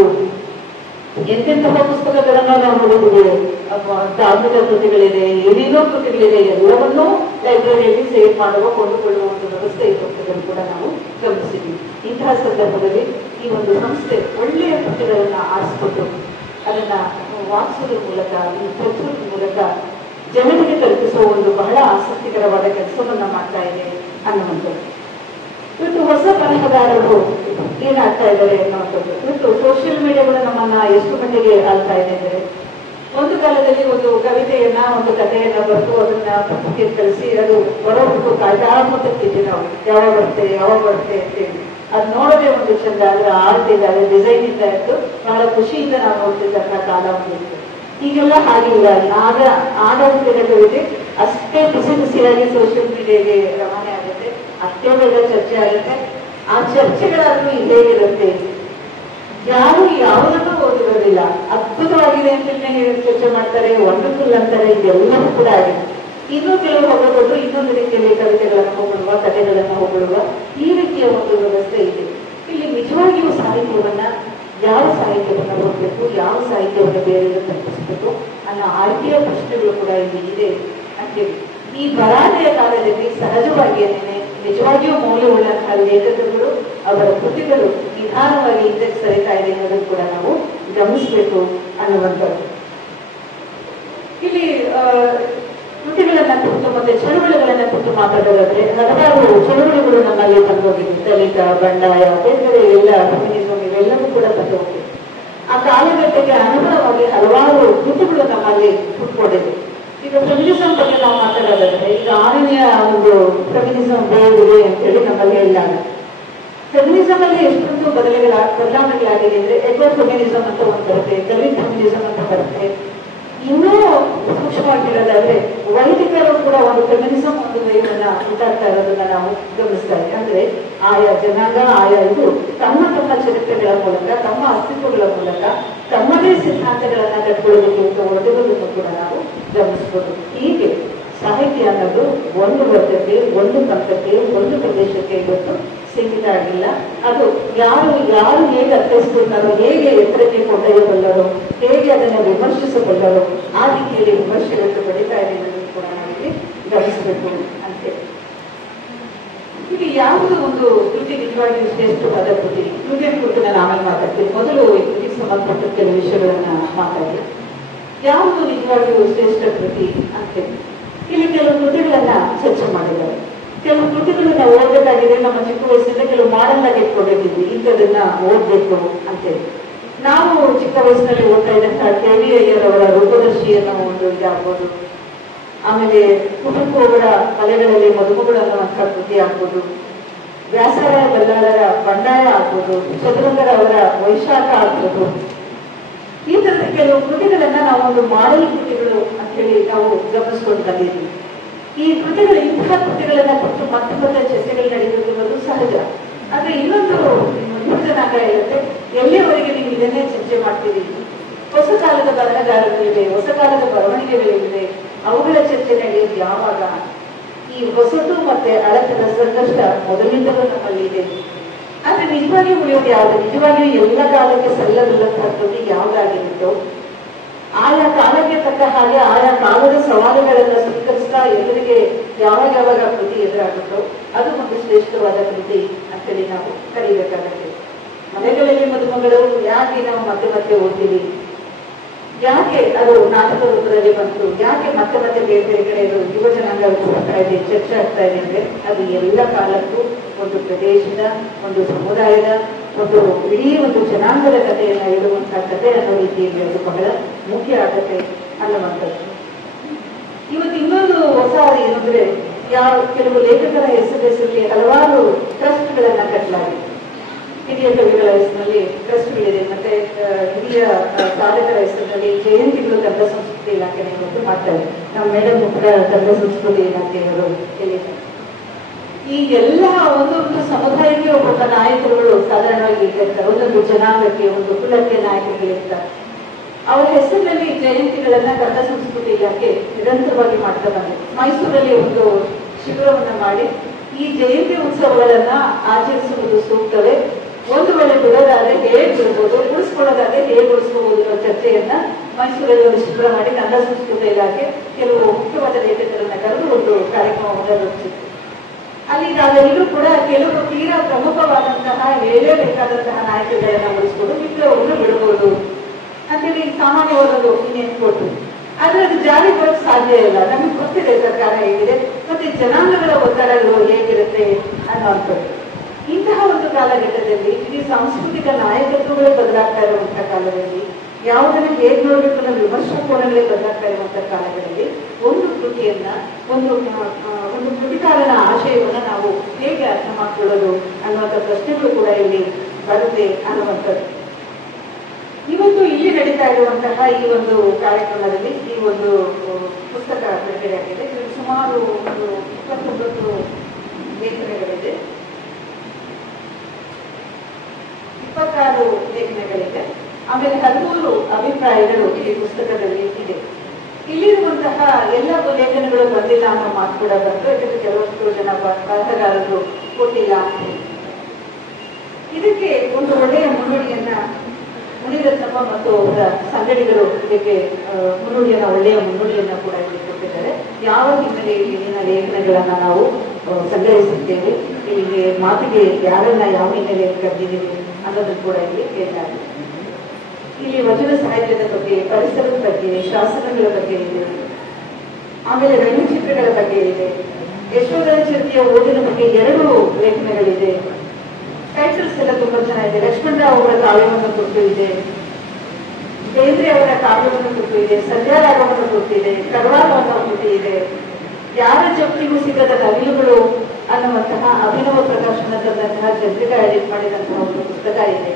ಎಂತೆಂತಹ ಪುಸ್ತಕಗಳನ್ನ ನಾವು ಓದಿದ್ದೇವೆ. ಧಾರ್ಮಿಕ ಕೃತಿಗಳಿದೆ, ಏನೇನೋ ಕೃತಿಗಳಿದೆ, ಎಲ್ಲವನ್ನೂ ಲೈಬ್ರರಿಯಲ್ಲಿ ಸೇವ್ ಮಾಡುವ, ಕೊಂಡುಕೊಳ್ಳುವ ಒಂದು ವ್ಯವಸ್ಥೆ ಇರುವಂಥದ್ದನ್ನು ಕೂಡ ನಾವು ಗಮನಿಸಿದ್ವಿ. ಇಂತಹ ಸಂದರ್ಭದಲ್ಲಿ ಈ ಒಂದು ಸಂಸ್ಥೆ ಒಳ್ಳೆಯ ಕೃತಿಗಳನ್ನ ಆರಿಸಿಕೊಂಡು ಅದನ್ನ ವಾಚಿಸೋದ್ರ ಮೂಲಕ, ಪ್ರಚುರ ಮೂಲಕ ಜನರಿಗೆ ತಲುಪಿಸುವ ಒಂದು ಬಹಳ ಆಸಕ್ತಿಕರವಾದ ಕೆಲಸವನ್ನ ಮಾಡ್ತಾ ಇದೆ ಅನ್ನುವಂಥದ್ದು. ಇವತ್ತು ಹೊಸ ಬರಹಗಾರರು ಏನಾಗ್ತಾ ಇದ್ದಾರೆ ಅನ್ನುವಂಥದ್ದು. ಇವತ್ತು ಸೋಷಿಯಲ್ ಮೀಡಿಯಾಗಳು ನಮ್ಮನ್ನ ಎಷ್ಟು ಮಟ್ಟಿಗೆ ಆಳ್ತಾ ಇದೆ ಅಂದರೆ, ಒಂದು ಕಾಲದಲ್ಲಿ ಒಂದು ಕವಿತೆಯನ್ನ ಒಂದು ಕಥೆಯನ್ನ ಬರೆದು ಅದನ್ನ ಪತ್ರಿಕೆ ಕಳಿಸಿ ಅದು ಬರೋವರೆಗೂ ಕಾಯ್ದಾ ಕೂತಿದ್ವಿ ನಾವು, ಯಾವಾಗ ಬರುತ್ತೆ ಅಂತೇಳಿ. ಅದು ನೋಡೋದೇ ಒಂದು ಚಂದ, ಅದರ ಆರ್ಟ್ ಇದೆ, ಅದರ ಡಿಸೈನ್ ಇಂದ ಇತ್ತು ಬಹಳ ಖುಷಿಯಿಂದ ನಾವು ನೋಡ್ತಿದ್ದಂತ ಕಾಲ ಒಂದಿತ್ತು. ಈಗೆಲ್ಲ ಹಾಗಿಲ್ಲ. ಆಡಳಿತದ ಕವಿತೆ ಅಷ್ಟೇ ಬಿಸಿ ಬಿಸಿಯಾಗಿ ಸೋಷಿಯಲ್ ಮೀಡಿಯಾಗೆ ರವಾನೆ ಆಗುತ್ತೆ, ಅಷ್ಟೇ ಬೇಗ ಚರ್ಚೆ ಆಗುತ್ತೆ. ಆ ಚರ್ಚೆಗಳಾದ್ರೂ ಹೇಗಿರುತ್ತೆ, ಯಾರು ಯಾವುದನ್ನು ಓದಿರೋದಿಲ್ಲ, ಅದ್ಭುತವಾಗಿದೆ ಅಂತ ಚರ್ಚೆ ಮಾಡ್ತಾರೆ, ವಂಡರ್ಫುಲ್ ಅಂತಾರೆ, ಇದೆಲ್ಲವೂ ಕೂಡ ಆಗಿದೆ. ಇನ್ನೂ ಕೆಲವು ಹೊಗಳ್ಕೊಂಡು ಇನ್ನೊಂದು ರೀತಿಯಲ್ಲಿ ಕವಿತೆಗಳನ್ನು ಹೊಗಳುವ, ಕಥೆಗಳನ್ನು ಹೊಗಳುವ ಈ ರೀತಿಯ ಒಂದು ವ್ಯವಸ್ಥೆ ಇದೆ. ಇಲ್ಲಿ ನಿಜವಾಗಿಯೂ ಸಾಹಿತ್ಯವನ್ನ, ಯಾವ ಸಾಹಿತ್ಯವನ್ನ ಓದಬೇಕು, ಯಾವ ಸಾಹಿತ್ಯವನ್ನು ಬೇರೆ ತಪ್ಪಿಸಬೇಕು ಅನ್ನೋ ಆಯ್ಕೆಯ ಪ್ರಶ್ನೆಗಳು ಕೂಡ ಇಲ್ಲಿ ಇದೆ ಅಂತೇಳಿ. ಈ ಬರಾಟೆಯ ಕಾಲದಲ್ಲಿ ಸಹಜವಾಗಿಯೇನೆ ನಿಜವಾಗಿಯೂ ಮೌಲ್ಯವುಳ್ಳಂತಹ ಲೇಖಕರುಗಳು, ಅವರ ಕೃತಿಗಳು ನಿಧಾನವಾಗಿ ಹಿಂದಕ್ಕೆ ಸರಿತಾ ಇದೆ ಅನ್ನೋದನ್ನು ಕೂಡ ನಾವು ಗಮನಿಸಬೇಕು ಅನ್ನುವಂಥದ್ದು. ಇಲ್ಲಿ ಕೃತಿಗಳನ್ನ ಕುರಿತು ಮತ್ತೆ ಚಳುವಳಿಗಳನ್ನ ಕುರಿತು ಮಾತಾಡೋದಾದ್ರೆ ಹಲವಾರು ಚಳುವಳಿಗಳು ನಮ್ಮಲ್ಲಿ ಬಂದೋಗಿದೆ. ದಲಿತ, ಬಂಡಾಯ, ಬೇರೆ ಎಲ್ಲ ಫೆಮಿನಿಸಂ ಇವೆಲ್ಲವೂ ಕೂಡ ಬಂದೋಗಿದೆ. ಆ ಕಾಲಘಟ್ಟಕ್ಕೆ ಅನುಗುಣವಾಗಿ ಹಲವಾರು ಕೃತಿಗಳು ನಮ್ಮಲ್ಲಿ ಹುಟ್ಕೊಂಡಿದೆ. ಈಗ ಫೆಮಿನಿಸಂ ಬಗ್ಗೆ ನಾವು ಮಾತಾಡೋದಾದ್ರೆ ಈಗ 6ನೇ ಒಂದು ಫೆಮಿನಿಸಂ ಬೇರೆ ಅಂತ ಹೇಳಿ ನಮ್ಮಲ್ಲಿ ಹೇಳಿದಾಗ ಫೆಮಿನಿಸಂ ಅಲ್ಲಿ ಎಷ್ಟೊಂದು ಬದಲಾವಣೆಗಳಾಗಿದೆ ಅಂದ್ರೆ ಎಕೋ ಫೆಮಿನಿಸಂ ಅಂತ ಒಂದು ಬರುತ್ತೆ, ದಲಿತ ಫೆಮಿನಿಸಂ ಅಂತ ಬರುತ್ತೆ. ಇನ್ನೂ ಸೂಕ್ಷ್ಮವಾಗಿ ಹೇಳೋದಾದ್ರೆ ವೈದಿಕರು ಕೂಡ ಒಂದು ಫೆಮಿನಿಸಂ ಒಂದು ವೇಗನ್ನ ಉಂಟಾಗ್ತಾ ಇರೋದನ್ನ ನಾವು ಗಮನಿಸ್ತಾ ಇದ್ದೀವಿ. ಅಂದ್ರೆ ಆಯಾ ಜನಾಂಗ, ಆಯಾ ಇದು ತಮ್ಮ ಚರಿತ್ರೆಗಳ ಮೂಲಕ, ತಮ್ಮ ಅಸ್ತಿತ್ವಗಳ ಮೂಲಕ ತಮ್ಮದೇ ಸಿದ್ಧಾಂತಗಳನ್ನ ಕಟ್ಕೊಳ್ಳೋದಕ್ಕೆ ಒದಗೋದನ್ನು ಕೂಡ ನಾವು ಗಮನಿಸಬಹುದು. ಹೀಗೆ ಸಾಹಿತ್ಯ ಅನ್ನೋದು ಒಂದು ವರ್ಗಕ್ಕೆ, ಒಂದು ಪಂಥಕ್ಕೆ, ಒಂದು ಪ್ರದೇಶಕ್ಕೆ ಇವತ್ತು ಸೀಮಿತ ಆಗಿಲ್ಲ. ಅದು ಯಾರು ಹೇಗೆ ಅರ್ಥೈಸಿಕೊಂಡಾರೋ, ಹೇಗೆ ಎತ್ತರಕ್ಕೆ ಕೊಂಡೊಯ್ಯಬಲ್ಲರೋ, ಹೇಗೆ ಅದನ್ನು ವಿಮರ್ಶಿಸಬಲ್ಲರೋ ಆ ರೀತಿಯಲ್ಲಿ ವಿಮರ್ಶೆಗಳು ಪಡಿತಾ ಇದೆ ಅನ್ನೋದನ್ನು ಕೂಡ ನಾವಿಲ್ಲಿ ಗಮನಿಸಬೇಕು ಅಂತೇಳಿ. ಈಗ ಯಾವುದು ಒಂದು ಕೃತಿ ನಿಜವಾಗಿಯೂ ಶ್ರೇಷ್ಠವಾದ ಕೃತಿಯ ಕುರಿತು ನಾನು ಆಮೇಲೆ ಮಾತಾಡ್ತೀನಿ. ಮೊದಲು ಈ ಕೃತಿಗೆ ಸಂಬಂಧಪಟ್ಟ ಕೆಲವು ವಿಷಯಗಳನ್ನ ಮಾತಾಡಿ. ಯಾವುದು ನಿಜವಾಗಿಯೂ ಶ್ರೇಷ್ಠ ಕೃತಿ ಅಂತೇಳಿ ಇಲ್ಲಿ ಕೆಲವು ಕೃತಿಗಳನ್ನ ಚರ್ಚೆ ಮಾಡಿದ್ದಾರೆ. ಕೆಲವು ಕೃತಿಗಳನ್ನ ಓದಬೇಕಾಗಿದೆ. ನಮ್ಮ ಚಿಕ್ಕ ವಯಸ್ಸಿಂದ ಕೆಲವು ಮಾಡಲ್ ಆಗಿ ಇಟ್ಕೊಂಡಿದ್ದೀವಿ, ಇಂಥದನ್ನ ಓದ್ಬೇಕು ಅಂತೇಳಿ. ನಾವು ಚಿಕ್ಕ ವಯಸ್ಸಿನಲ್ಲಿ ಓದ್ತಾ ಇದ್ದಂತಹ ಕೆ.ವಿ. ಅಯ್ಯರ್ ಅವರ ರೂಪದರ್ಶಿ ಅನ್ನೋ ಒಂದು ಇದಾಗ್ಬೋದು, ಆಮೇಲೆ ಕುಟುಂಬ ಅವರ ಕಲೆಗಳಲ್ಲಿ ಮದುಮಗಳು ಅನ್ನುವಂತಹ ಕೃತಿ ಆಗ್ಬೋದು, ವ್ಯಾಸರಾಯ ಬಲ್ಲಾಳರ ಬಂಡಾಯ ಆಗ್ಬೋದು, ಚದುರಂಗರ ಅವರ ವೈಶಾಖ ಆಗ್ಬೋದು. ಈ ತರದ ಕೆಲವು ಕೃತಿಗಳನ್ನ ನಾವು ಒಂದು ಮಾಡೆಲ್ ಕೃತಿಗಳು ಅಂತ ಹೇಳಿ ನಾವು ಗಮನಿಸ್ಕೊಂಡು ಬಂದಿದ್ವಿ. ಈ ಕೃತಿಗಳು, ಇಂತಹ ಕೃತಿಗಳನ್ನ ಕುರಿತು ಮತ್ತೆ ಚರ್ಚೆಗಳು ನಡೆಯುವುದು ಸಹಜ. ಆದ್ರೆ ಇನ್ನೊಂದು ಜನಾಂಗ ಇರುತ್ತೆ, ಎಲ್ಲಿಯವರೆಗೆ ನೀವು ಇದನ್ನೇ ಚರ್ಚೆ ಮಾಡ್ತೀರಿ, ಹೊಸ ಕಾಲದ ಬರಹಗಾರಗಳಿವೆ, ಹೊಸ ಕಾಲದ ಬರವಣಿಗೆಗಳಿವೆ, ಅವುಗಳ ಚರ್ಚೆ ನಡೆಯೋದು ಯಾವಾಗ? ಈ ಹೊಸದು ಮತ್ತೆ ಹಳತದ ಸಂಕಷ್ಟ ಮೊದಲಿಂದಲೂ ನಮ್ಮಲ್ಲಿ ಇದೆ. ಆದ್ರೆ ನಿಜವಾಗಿಯೂ ಉಳಿಯೋದು ಯಾವುದು? ನಿಜವಾಗಿಯೂ ಎಲ್ಲ ಕಾಲಕ್ಕೆ ಸಲ್ಲಬಲ್ಲಂತಹದ್ದು ಯಾವುದಾಗಿರುತ್ತೋ ಆಯಾ ಕಾಲಕ್ಕೆ ತಕ್ಕ ಹಾಗೆ ಆಯಾ ಕಾಲದ ಸವಾಲುಗಳನ್ನ ಸ್ವೀಕರಿಸ್ತಾ ಎದುರಿಗೆ ಯಾವಾಗ ಕೃತಿ ಎದುರಾಗುತ್ತೋ ಅದು ಒಂದು ಶ್ರೇಷ್ಠವಾದ ಕೃತಿ ಅಂತೇಳಿ ನಾವು ಕರೀಬೇಕಾಗುತ್ತೆ. ಮನೆಗಳಲ್ಲಿ ಮದುಮಗಳು ಯಾಕೆ ನಾವು ಮತ್ತೆ ಓದ್ತೀವಿ, ಯಾಕೆ ಅದು ನಾಟಕ ರೂಪದಲ್ಲಿ ಬಂತು, ಯಾಕೆ ಮತ್ತೆ ಬೇರೆ ಕಡೆ ಯುವ ಜನಾಂಗ ಹೋಗ್ತಾ ಇದೆ, ಚರ್ಚೆ ಆಗ್ತಾ ಇದೆ ಅಂದ್ರೆ ಅದು ಎಲ್ಲ ಕಾಲಕ್ಕೂ ಒಂದು ಪ್ರದೇಶದ, ಒಂದು ಸಮುದಾಯದ, ಒಂದು ಇಡೀ ಒಂದು ಜನಾಂಗದ ಕಥೆಯನ್ನು ಹೇಳುವಂತಹ ಕಥೆ ಅನ್ನೋ ರೀತಿಯಲ್ಲಿ ಅದು ಬಹಳ ಮುಖ್ಯ ಆಗತ್ತೆ ಅನ್ನುವಂಥದ್ದು. ಇವತ್ತು ಇನ್ನೊಂದು ಹೊಸ ಏನಂದ್ರೆ ಕೆಲವು ಲೇಖಕರ ಹೆಸರಲ್ಲಿ ಹಲವಾರು ಟ್ರಸ್ಟ್ಗಳನ್ನ ಕಟ್ಟಲಾಗಿದೆ. ಹಿರಿಯ ಕವಿಗಳ ಹೆಸರಿನಲ್ಲಿ ಟ್ರಸ್ಟ್ಗಳಿದೆ, ಮತ್ತೆ ಹಿರಿಯ ಸಾಧಕರ ಹೆಸರಿನಲ್ಲಿ ಜಯಂತಿಗಳು ಕನ್ನಡ ಸಂಸ್ಕೃತಿ ಇಲಾಖೆ ಮಾಡ್ತಾರೆ. ನಮ್ಮ ಮೇಡಮ್ ಕೂಡ ಕನ್ನಡ ಸಂಸ್ಕೃತಿ ಇಲಾಖೆಯವರು ಹೇಳಿದ್ದಾರೆ. ಈ ಎಲ್ಲ ಒಂದೊಂದು ಸಮುದಾಯಕ್ಕೆ ಒಬ್ಬೊಬ್ಬ ನಾಯಕರುಗಳು ಸಾಧಾರಣವಾಗಿ ಇರ್ತಾರೆ. ಒಂದೊಂದು ಜನಾಂಗಕ್ಕೆ, ಒಂದು ಕುಲಕ್ಕೆ ನಾಯಕರುಗಳಿರ್ತಾರೆ. ಅವರ ಹೆಸರಿನಲ್ಲಿ ಜಯಂತಿಗಳನ್ನ ಕನ್ನಡ ಸಂಸ್ಕೃತಿ ಇಲಾಖೆ ನಿರಂತರವಾಗಿ ಮಾಡ್ತಾ ಬಂದಿದೆ. ಮೈಸೂರಲ್ಲಿ ಒಂದು ಶಿಬಿರವನ್ನ ಮಾಡಿ ಈ ಜಯಂತಿ ಉತ್ಸವಗಳನ್ನ ಆಚರಿಸುವುದು ಸೂಕ್ತವೇ, ಒಂದು ವೇಳೆ ಬಿಡೋದಾದ್ರೆ ಹೇಗೆ ಬಿಡ್ಬೋದು, ಉಳಿಸ್ಕೊಳ್ಳೋದಾದ್ರೆ ಹೇಗೆ ಉಳಿಸ್ಕೋಬಹುದು ಅನ್ನೋ ಚರ್ಚೆಯನ್ನ ಮೈಸೂರಲ್ಲಿ ಒಂದು ಶಿಬಿರ ಮಾಡಿ ಕನ್ನಡ ಸಂಸ್ಕೃತಿ ಇಲಾಖೆ ಕೆಲವು ಮುಖ್ಯವಾದ ಲೇಖಕರನ್ನ ಕರೆದು ಒಂದು ಕಾರ್ಯಕ್ರಮವನ್ನು ರೂಪಿಸಿತ್ತು. ಅಲ್ಲಿ ನಾವೆಲ್ಲರೂ ಕೂಡ ಕೆಲವು ತೀರಾ ಪ್ರಮುಖವಾದಂತಹ ಹೇಳಬೇಕಾದಂತಹ ನಾಯಕರುಗಳನ್ನ ಉಳಿಸ್ಕೊಂಡು ಮಿಕ್ಕವರನ್ನು ಬಿಡಬಹುದು ಅಂತೇಳಿ ಸಾಮಾನ್ಯವಾದದ್ದು ಇನ್ನೇನು ಕೊಟ್ಟು, ಆದ್ರೆ ಅದು ಜಾರಿ ಬರೋಕ್ ಸಾಧ್ಯ ಇಲ್ಲ. ನಮಗೆ ಗೊತ್ತಿದೆ ಸರ್ಕಾರ ಹೇಗಿದೆ, ಮತ್ತೆ ಜನಾಂಗಗಳ ಒತ್ತಡಗಳು ಹೇಗಿರುತ್ತೆ ಅನ್ನುವಂಥದ್ದು. ಇಂತಹ ಒಂದು ಕಾಲಘಟ್ಟದಲ್ಲಿ ಇಡೀ ಸಾಂಸ್ಕೃತಿಕ ನಾಯಕತ್ವಗಳು ಬದಲಾಗ್ತಾ ಇರುವಂತಹ ಕಾಲದಲ್ಲಿ ಯಾವುದನ್ನು ಹೇಗೆ ನೋಡಬೇಕು ಅನ್ನೋ ವಿಮರ್ಶಾ ಕೋನಗಳೇ ಬದಲಾಗ್ತಾ ಇರುವಂತಹ ಕಾಲಗಳಲ್ಲಿ ಒಂದು ಕೃತಿಯನ್ನ ಒಂದು ಕೃತಿಕಾರನ ಆಶಯವನ್ನ ನಾವು ಹೇಗೆ ಅರ್ಥ ಮಾಡ್ಕೊಳ್ಳೋದು ಅನ್ನುವಂಥ ಪ್ರಶ್ನೆಗಳು ಕೂಡ ಇಲ್ಲಿ ಬರುತ್ತೆ ಅನ್ನುವಂಥದ್ದು. ಇವತ್ತು ಇಲ್ಲಿ ನಡೀತಾ ಇರುವಂತಹ ಈ ಒಂದು ಕಾರ್ಯಕ್ರಮದಲ್ಲಿ ಈ ಒಂದು ಪುಸ್ತಕ ಬಿಡುಗಡೆಯಾಗಿದೆ. ಇದರಲ್ಲಿ ಸುಮಾರು ಒಂದು 29 ಲೇಖನಗಳಿದೆ, 26 ಲೇಖನಗಳಿದೆ. ಆಮೇಲೆ 13 ಅಭಿಪ್ರಾಯಗಳು ಈ ಪುಸ್ತಕದಲ್ಲಿ ಇದೆ. ಇಲ್ಲಿರುವಂತಹ ಎಲ್ಲ ಲೇಖನಗಳು ಬಂದಿಲ್ಲ ಅನ್ನೋ ಮಾತು ಕೂಡ ಬಂತು. ಯಾಕಂದ್ರೆ ಕೆಲವಷ್ಟು ಜನ ಬರಹಗಾರರು ಕೊಟ್ಟಿಲ್ಲ ಅಂತ ಹೇಳಿ. ಇದಕ್ಕೆ ಒಂದು ಒಳ್ಳೆಯ ಮುನ್ನುಡಿಯನ್ನ ಮುನಿರತ್ನಪ್ಪ ಮತ್ತು ಅವರ ಸಂಗಡಿಗರು ಇದಕ್ಕೆ ಒಳ್ಳೆಯ ಮುನ್ನುಡಿಯನ್ನ ಕೂಡ ಇಲ್ಲಿ ಕೊಟ್ಟಿದ್ದಾರೆ. ಯಾವ ಹಿನ್ನೆಲೆಯಲ್ಲಿ ಇಲ್ಲಿನ ಲೇಖನಗಳನ್ನ ನಾವು ಸಂಗ್ರಹಿಸಿದ್ದೇವೆ, ಇಲ್ಲಿಗೆ ಮಾತಿಗೆ ಯಾರನ್ನ ಯಾವ ಹಿನ್ನೆಲೆಯಲ್ಲಿ ಕರೆದಿದ್ದೇವೆ ಅನ್ನೋದನ್ನು ಕೂಡ ಇಲ್ಲಿ ಹೇಳ್ತಾರೆ. ಇಲ್ಲಿ ವಚನ ಸಾಹಿತ್ಯದ ಬಗ್ಗೆ, ಪರಿಸರದ ಬಗ್ಗೆ, ಶಾಸನಗಳ ಬಗ್ಗೆ ಇದೆ. ಆಮೇಲೆ ರಂಗಚಿತ್ರಗಳ ಬಗ್ಗೆ ಇದೆ. ಯಶೋಧರ ಚರಿತೆಯ ಓದಿನ ಬಗ್ಗೆ 2 ಲೇಖನಗಳಿದೆ. ಟೈಟಲ್ಸ್ ಎಲ್ಲ ತುಂಬಾ ಚೆನ್ನಾಗಿದೆ. ಲಕ್ಷ್ಮಣರಾವ್ ಅವರ ಕಾವ್ಯವನ್ನು ಕೊಟ್ಟು ಇದೆ, ಬೇಂದ್ರೆ ಅವರ ಕಾವ್ಯವನ್ನು ಕೊಟ್ಟು ಇದೆ, ಸಂಧ್ಯಾರಾಗವನ್ನು ಕೊಟ್ಟಿದೆ, ಕರ್ವಾಲವನ್ನು ಕೊಟ್ಟು ಇದೆ. ಯಾರ ಜಪ್ತಿಗೂ ಸಿಗದ ನವಿಲುಗಳು ಅನ್ನುವಂತಹ ಅಭಿನವ ಪ್ರಕಾಶನ ತಂದಂತಹ ಚಂದ್ರಿಕಾ ಎಡಿಟ್ ಮಾಡಿದಂತಹ ಒಂದು ಪುಸ್ತಕ ಇದೆ.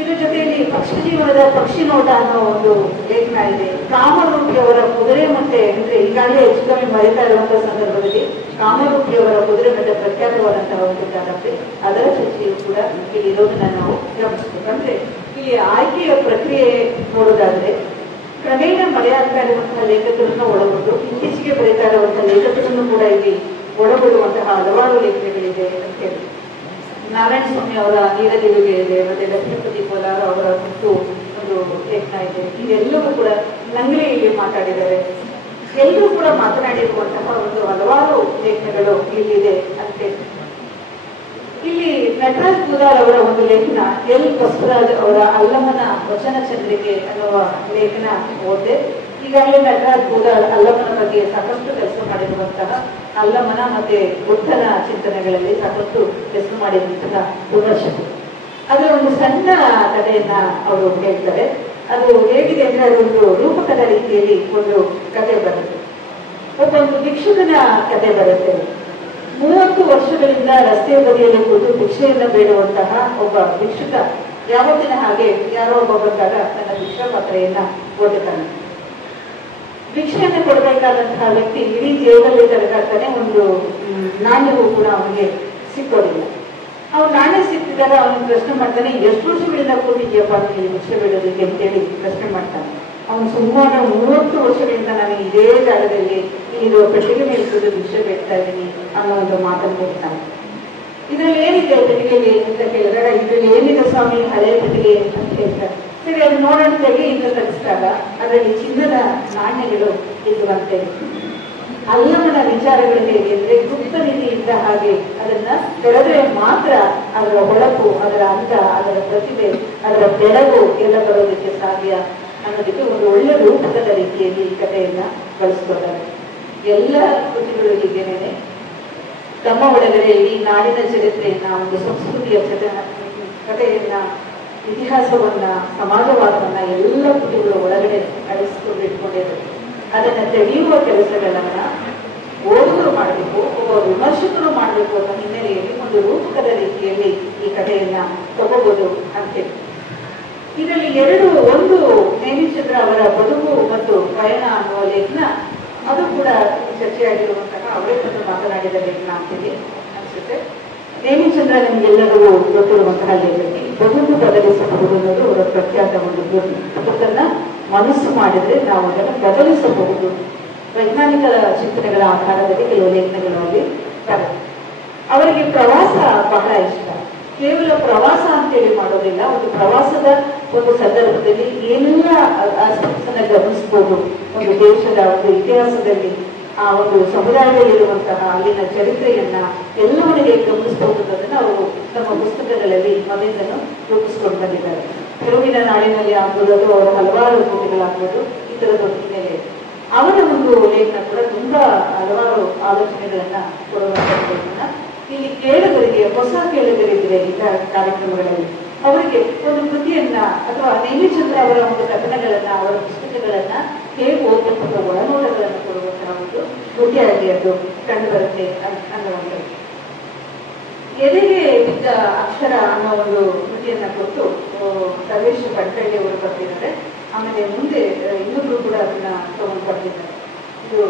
ಇದ್ರ ಜೊತೆಯಲ್ಲಿ ಪಕ್ಷಿ ಜೀವನದ ಪಕ್ಷಿ ನೋಟ ಅನ್ನೋ ಒಂದು ಲೇಖನ ಇದೆ. ಕಾಮರೂಪಿಯವರ ಕುದುರೆ ಮತ್ತೆ ಅಂದ್ರೆ ಈಗಾಗಲೇ ಹೆಚ್ಚು ಕಮ್ಮಿ ಮರೀತಾ ಇರುವಂತಹ ಸಂದರ್ಭದಲ್ಲಿ ಕಾಮರೂಪಿಯವರ ಕುದುರೆ ಮತ್ತೆ ಪ್ರಖ್ಯಾತವಾದಂತಹ ಒಂದು ಕಾದಂಬರಿ, ಅದರ ಚರ್ಚೆಯು ಕೂಡ ಇಲ್ಲಿ ಇರೋದನ್ನ ನಾವು ಗಮನಿಸಬೇಕು. ಅಂದ್ರೆ ಇಲ್ಲಿ ಆಯ್ಕೆಯ ಪ್ರಕ್ರಿಯೆ ನೋಡೋದಾದ್ರೆ ಕ್ರಮೇಣ ಮರೆಯಾಗ್ತಾ ಇರುವಂತಹ ಲೇಖಕರನ್ನು ಒಳಗೊಂಡು ಇತ್ತೀಚೆಗೆ ಬರೀತಾ ಇರುವಂತಹ ಲೇಖಕರನ್ನು ಕೂಡ ಇಲ್ಲಿ ಒಳಗೊಳ್ಳುವಂತಹ ಹಲವಾರು ಲೇಖನಗಳಿದೆ ಅಂತ ಹೇಳಿ. ನಾರಾಯಣ ಸ್ವಾಮಿ ಅವರ ನೀರದಿರುಗೆ ಇದೆ, ಮತ್ತೆ ಲಕ್ಷ್ಮೀಪತಿ ಕೋಲಾರ ಅವರ ಕುರಿತು ಒಂದು ಲೇಖನ ಇದೆ. ಇದೆಲ್ಲವೂ ಕೂಡ ನಂಗ್ಲಿಯಲ್ಲಿ ಮಾತಾಡಿದ್ದಾರೆ. ಎಲ್ಲರೂ ಕೂಡ ಮಾತನಾಡಿರುವಂತಹ ಒಂದು ಹಲವಾರು ಲೇಖನಗಳು ಇಲ್ಲಿದೆ ಅಂತ. ಇಲ್ಲಿ ನಟರಾಜ್ ಕೂದಾರ್ ಅವರ ಒಂದು ಲೇಖನ, ಎಲ್ ಬಸವರಾಜ್ ಅವರ ಅಲ್ಲಮನ ವಚನ ಚಂದ್ರಿಕೆ ಅನ್ನುವ ಲೇಖನ ಓದಿದೆ. ಈಗಾಗಲೇ ನಟರಾಜ್ ಕೂದಾರ್ ಅಲ್ಲಮನ ಬಗ್ಗೆ ಸಾಕಷ್ಟು ಕೆಲಸ ಮಾಡಿರುವಂತಹ, ಅಲ್ಲಮನ ಮತ್ತೆ ಬುದ್ಧನ ಚಿಂತನೆಗಳಲ್ಲಿ ಸಾಕಷ್ಟು ಕೆಲಸ ಮಾಡಿರುವಂತಹ ವಿಮರ್ಶಕರು. ಅದರ ಒಂದು ಸಣ್ಣ ಕಥೆಯನ್ನ ಅವರು ಹೇಳ್ತಾರೆ. ಅದು ಹೇಗಿದೆ ಅಂದ್ರೆ ಅದೊಂದು ರೂಪಕದ ರೀತಿಯಲ್ಲಿ ಒಂದು ಕಥೆ ಬರುತ್ತೆ. ಒಬ್ಬೊಂದು ಭಿಕ್ಷುಕನ ಕಥೆ ಬರುತ್ತೆ. 30 ವರ್ಷಗಳಿಂದ ರಸ್ತೆಯ ಬದಿಯಲ್ಲಿ ಕೂತು ಭಿಕ್ಷೆಯನ್ನ ಬೇಡುವಂತಹ ಒಬ್ಬ ಭಿಕ್ಷುಕ ಯಾವತ್ತಿನ ಹಾಗೆ ಯಾರೋ ಒಬ್ಬ ಬಂದಾಗ ತನ್ನ ಭಿಕ್ಷಾ ಪಾತ್ರೆಯನ್ನ ಓದುತ್ತಾನೆ. ಭಿಕ್ಷೆಯನ್ನು ಕೊಡಬೇಕಾದಂತಹ ವ್ಯಕ್ತಿ ಇಡೀ ಜೀವನದಲ್ಲಿ ತರಕಾಡ್ತಾನೆ. ಒಂದು ನಾಣ್ಯವು ಕೂಡ ಅವನಿಗೆ ಸಿಕ್ಕೋದಿಲ್ಲ. ಅವ್ನು ನಾಣ್ಯ ಸಿಕ್ಕಿದಾಗ ಅವನು ಪ್ರಶ್ನೆ ಮಾಡ್ತಾನೆ, ಎಷ್ಟು ವರ್ಷಗಳಿಂದ ಕೂತಿದ್ಯಪ್ಪ ನೀನು ಭಿಕ್ಷೆ ಬೇಡೋದಕ್ಕೆ ಅಂತೇಳಿ ಪ್ರಶ್ನೆ ಮಾಡ್ತಾನೆ. ಅವನು ಸುಮಾರು 30 ವರ್ಷಗಳಿಂದ ನಾನು ಇದೇ ಜಾಗದಲ್ಲಿ ಇಲ್ಲಿರುವ ಪೆಟ್ಟಿಗೆ ಮೇಲೆ ಕೂತು ಭಿಕ್ಷೆ ಬೇಡ್ತಾ ಇದ್ದೀನಿ ಅನ್ನೋ ಒಂದು ಮಾತನ್ನು ಹೇಳ್ತಾನೆ. ಇದ್ರಲ್ಲಿ ಏನಿದೆ ಪೆಟ್ಟಿಗೆಯಲ್ಲಿ ಅಂತ ಕೇಳಿದಾಗ, ಇದ್ರಲ್ಲಿ ಏನಿದೆ ಸ್ವಾಮಿ ಹಳೆಯ ಪೆಟ್ಟಿಗೆ ಅಂತ ಹೇಳ್ತಾರೆ. ಸರಿ, ಅದು ನೋಡೋಣ ತೆಗೆ ಇಂದ ತರಿಸಿದಾಗ ಅದರಲ್ಲಿ ಚಿನ್ನದ ನಾಣ್ಯಗಳು ಇರುವಂತೆ. ಅಲ್ಲಮನ ವಿಚಾರಗಳು ಹೇಗೆ ಅಂದ್ರೆ ಗುಪ್ತ ನಿಧಿಯಿಂದ ಹಾಗೆ ಅದನ್ನ ತೆರೆದ್ರೆ ಮಾತ್ರ ಅದರ ಹೊಳಪು, ಅದರ ಅಂದ, ಅದರ ಪ್ರತಿಭೆ, ಅದರ ಬೆಳಗು ಎಲ್ಲ ಬರೋದಕ್ಕೆ ಸಾಧ್ಯ ಅನ್ನೋದಕ್ಕೆ ಒಂದು ಒಳ್ಳೆ ರೂಪಕದ ರೀತಿಯಲ್ಲಿ ಈ ಕಥೆಯನ್ನ ಬಳಸ್ಕೊಳ್ತಾರೆ. ಎಲ್ಲ ಕೃತಿಗಳು ಹೀಗೇನೆ ತಮ್ಮ ಒಳಗಡೆ ಈ ನಾಡಿನ ಚರಿತ್ರೆಯನ್ನ, ಒಂದು ಸಂಸ್ಕೃತಿಯ ಕಥೆಯನ್ನ, ಇತಿಹಾಸವನ್ನ, ಸಮಾಜವಾದವನ್ನ ಎಲ್ಲ ಕೃತಿಗಳು ಒಳಗಡೆ ಅಳಿಸಿಕೊಂಡು ಇಟ್ಕೊಂಡಿದ್ದಾರೆ. ಅದನ್ನ ತೆಗೆಯುವ ಕೆಲಸಗಳನ್ನ ಓದುಗರು ಮಾಡಬೇಕು, ಒಬ್ಬ ವಿಮರ್ಶಕರು ಮಾಡಬೇಕು ಅನ್ನೋ ಹಿನ್ನೆಲೆಯಲ್ಲಿ ಒಂದು ರೂಪಕದ ರೀತಿಯಲ್ಲಿ ಈ ಕಥೆಯನ್ನ ತಗೋಬಹುದು ಅಂತೇಳಿ. ಇದರಲ್ಲಿ ಒಂದು ನೇಮಿಚಂದ್ರ ಅವರ ಬದುಕು ಮತ್ತು ಪಯಣ ಅನ್ನುವ ಲೇಖನ, ಅದು ಕೂಡ ಚರ್ಚೆಯಾಗಿರುವಂತಹ ಅವರೇ ಬಂದು ಮಾತನಾಡಿದ ಲೇಖನ ಅಂತೇಳಿ ಅನ್ಸುತ್ತೆ. ನೇಮಿಚಂದ್ರ ನಮಗೆಲ್ಲರಿಗೂ ಗೊತ್ತಿರುವಂತಹ ಲೇಖಕಿ. ಬದುಕು ಬದಲಿಸಬಹುದು ಅನ್ನೋದು ಅವರ ಪ್ರಖ್ಯಾತ ಒಂದು ಬದುಕನ್ನ ಮನಸ್ಸು ಮಾಡಿದ್ರೆ ನಾವು ಅದನ್ನು ಬದಲಿಸಬಹುದು. ವೈಜ್ಞಾನಿಕ ಚಿಂತನೆಗಳ ಆಧಾರದಲ್ಲಿ ಕೆಲವು ಲೇಖನಗಳಲ್ಲಿ ಅವರಿಗೆ ಪ್ರವಾಸ ಬಹಳ ಇಷ್ಟ. ಕೇವಲ ಪ್ರವಾಸ ಅಂತೇಳಿ ಮಾಡೋದಿಲ್ಲ, ಒಂದು ಪ್ರವಾಸದ ಒಂದು ಸಂದರ್ಭದಲ್ಲಿ ಏನೆಲ್ಲ ಆಸ್ಪೆಕ್ಟ್ಸ್ ಅನ್ನ ಗಮನಿಸಬಹುದು. ಒಂದು ದೇಶದ ಒಂದು ಇತಿಹಾಸದಲ್ಲಿ ಆ ಒಂದು ಸಮುದಾಯದಲ್ಲಿರುವಂತಹ ಅಲ್ಲಿನ ಚರಿತ್ರೆಯನ್ನ ಎಲ್ಲವರಿಗೆ ಗಮನಿಸಬಹುದು ಅನ್ನೋದನ್ನ ಅವರು ತಮ್ಮ ಪುಸ್ತಕಗಳಲ್ಲಿ ಮೊದಲಿಂದಲೂ ರೂಪಿಸ್ಕೊಂಡು ಬಂದಿದ್ದಾರೆ. ತಿರುವಿನ ನಾಡಿನಲ್ಲಿ ಆಗ್ಬೋದು, ಅವರ ಹಲವಾರು ಕೃತಿಗಳಾಗ್ಬೋದು, ಈ ತರದ ಹಿನ್ನೆಲೆ ಅವರ ಒಂದು ಲೇಖನ ಕೂಡ ತುಂಬಾ ಹಲವಾರು ಆಲೋಚನೆಗಳನ್ನ ಕೊಡುವಂತಹ ಇಲ್ಲಿ ಕೇಳುಗರಿಗೆ, ಹೊಸ ಕೇಳುಗರಿದ್ರೆ ಈ ಕಾರ್ಯಕ್ರಮಗಳಲ್ಲಿ ಅವರಿಗೆ ಒಂದು ಕೃತಿಯನ್ನ ಅಥವಾ ನೇಮಿಚಂದ್ರ ಅವರ ಒಂದು ಕಥನಗಳನ್ನ, ಅವರ ಪುಸ್ತಕಗಳನ್ನ ಹೇಗೆ ಓದಬೇಕು ಒಳನೋಟಗಳನ್ನು ಕೊಡುವಂತಹ ಒಂದು ಕೃತಿಯಾಗಿ ಅದು ಕಂಡು ಬರುತ್ತೆ ಅನ್ನುವಂಥದ್ದು. ಎದೆಗೆ ಬಿದ್ದ ಅಕ್ಷರ ಅನ್ನೋ ಒಂದು ಕೃತಿಯನ್ನ ಕೊಟ್ಟು ಸರ್ವೇಶ್ ಕಡ್ಕಳ್ಳಿ ಅವರು ಬರ್ತಿದ್ದಾರೆ. ಆಮೇಲೆ ಮುಂದೆ ಇನ್ನೊಬ್ರು ಕೂಡ ಅದನ್ನ ತಗೊಂಡು ಬರ್ತಿದ್ದಾರೆ. ಇದು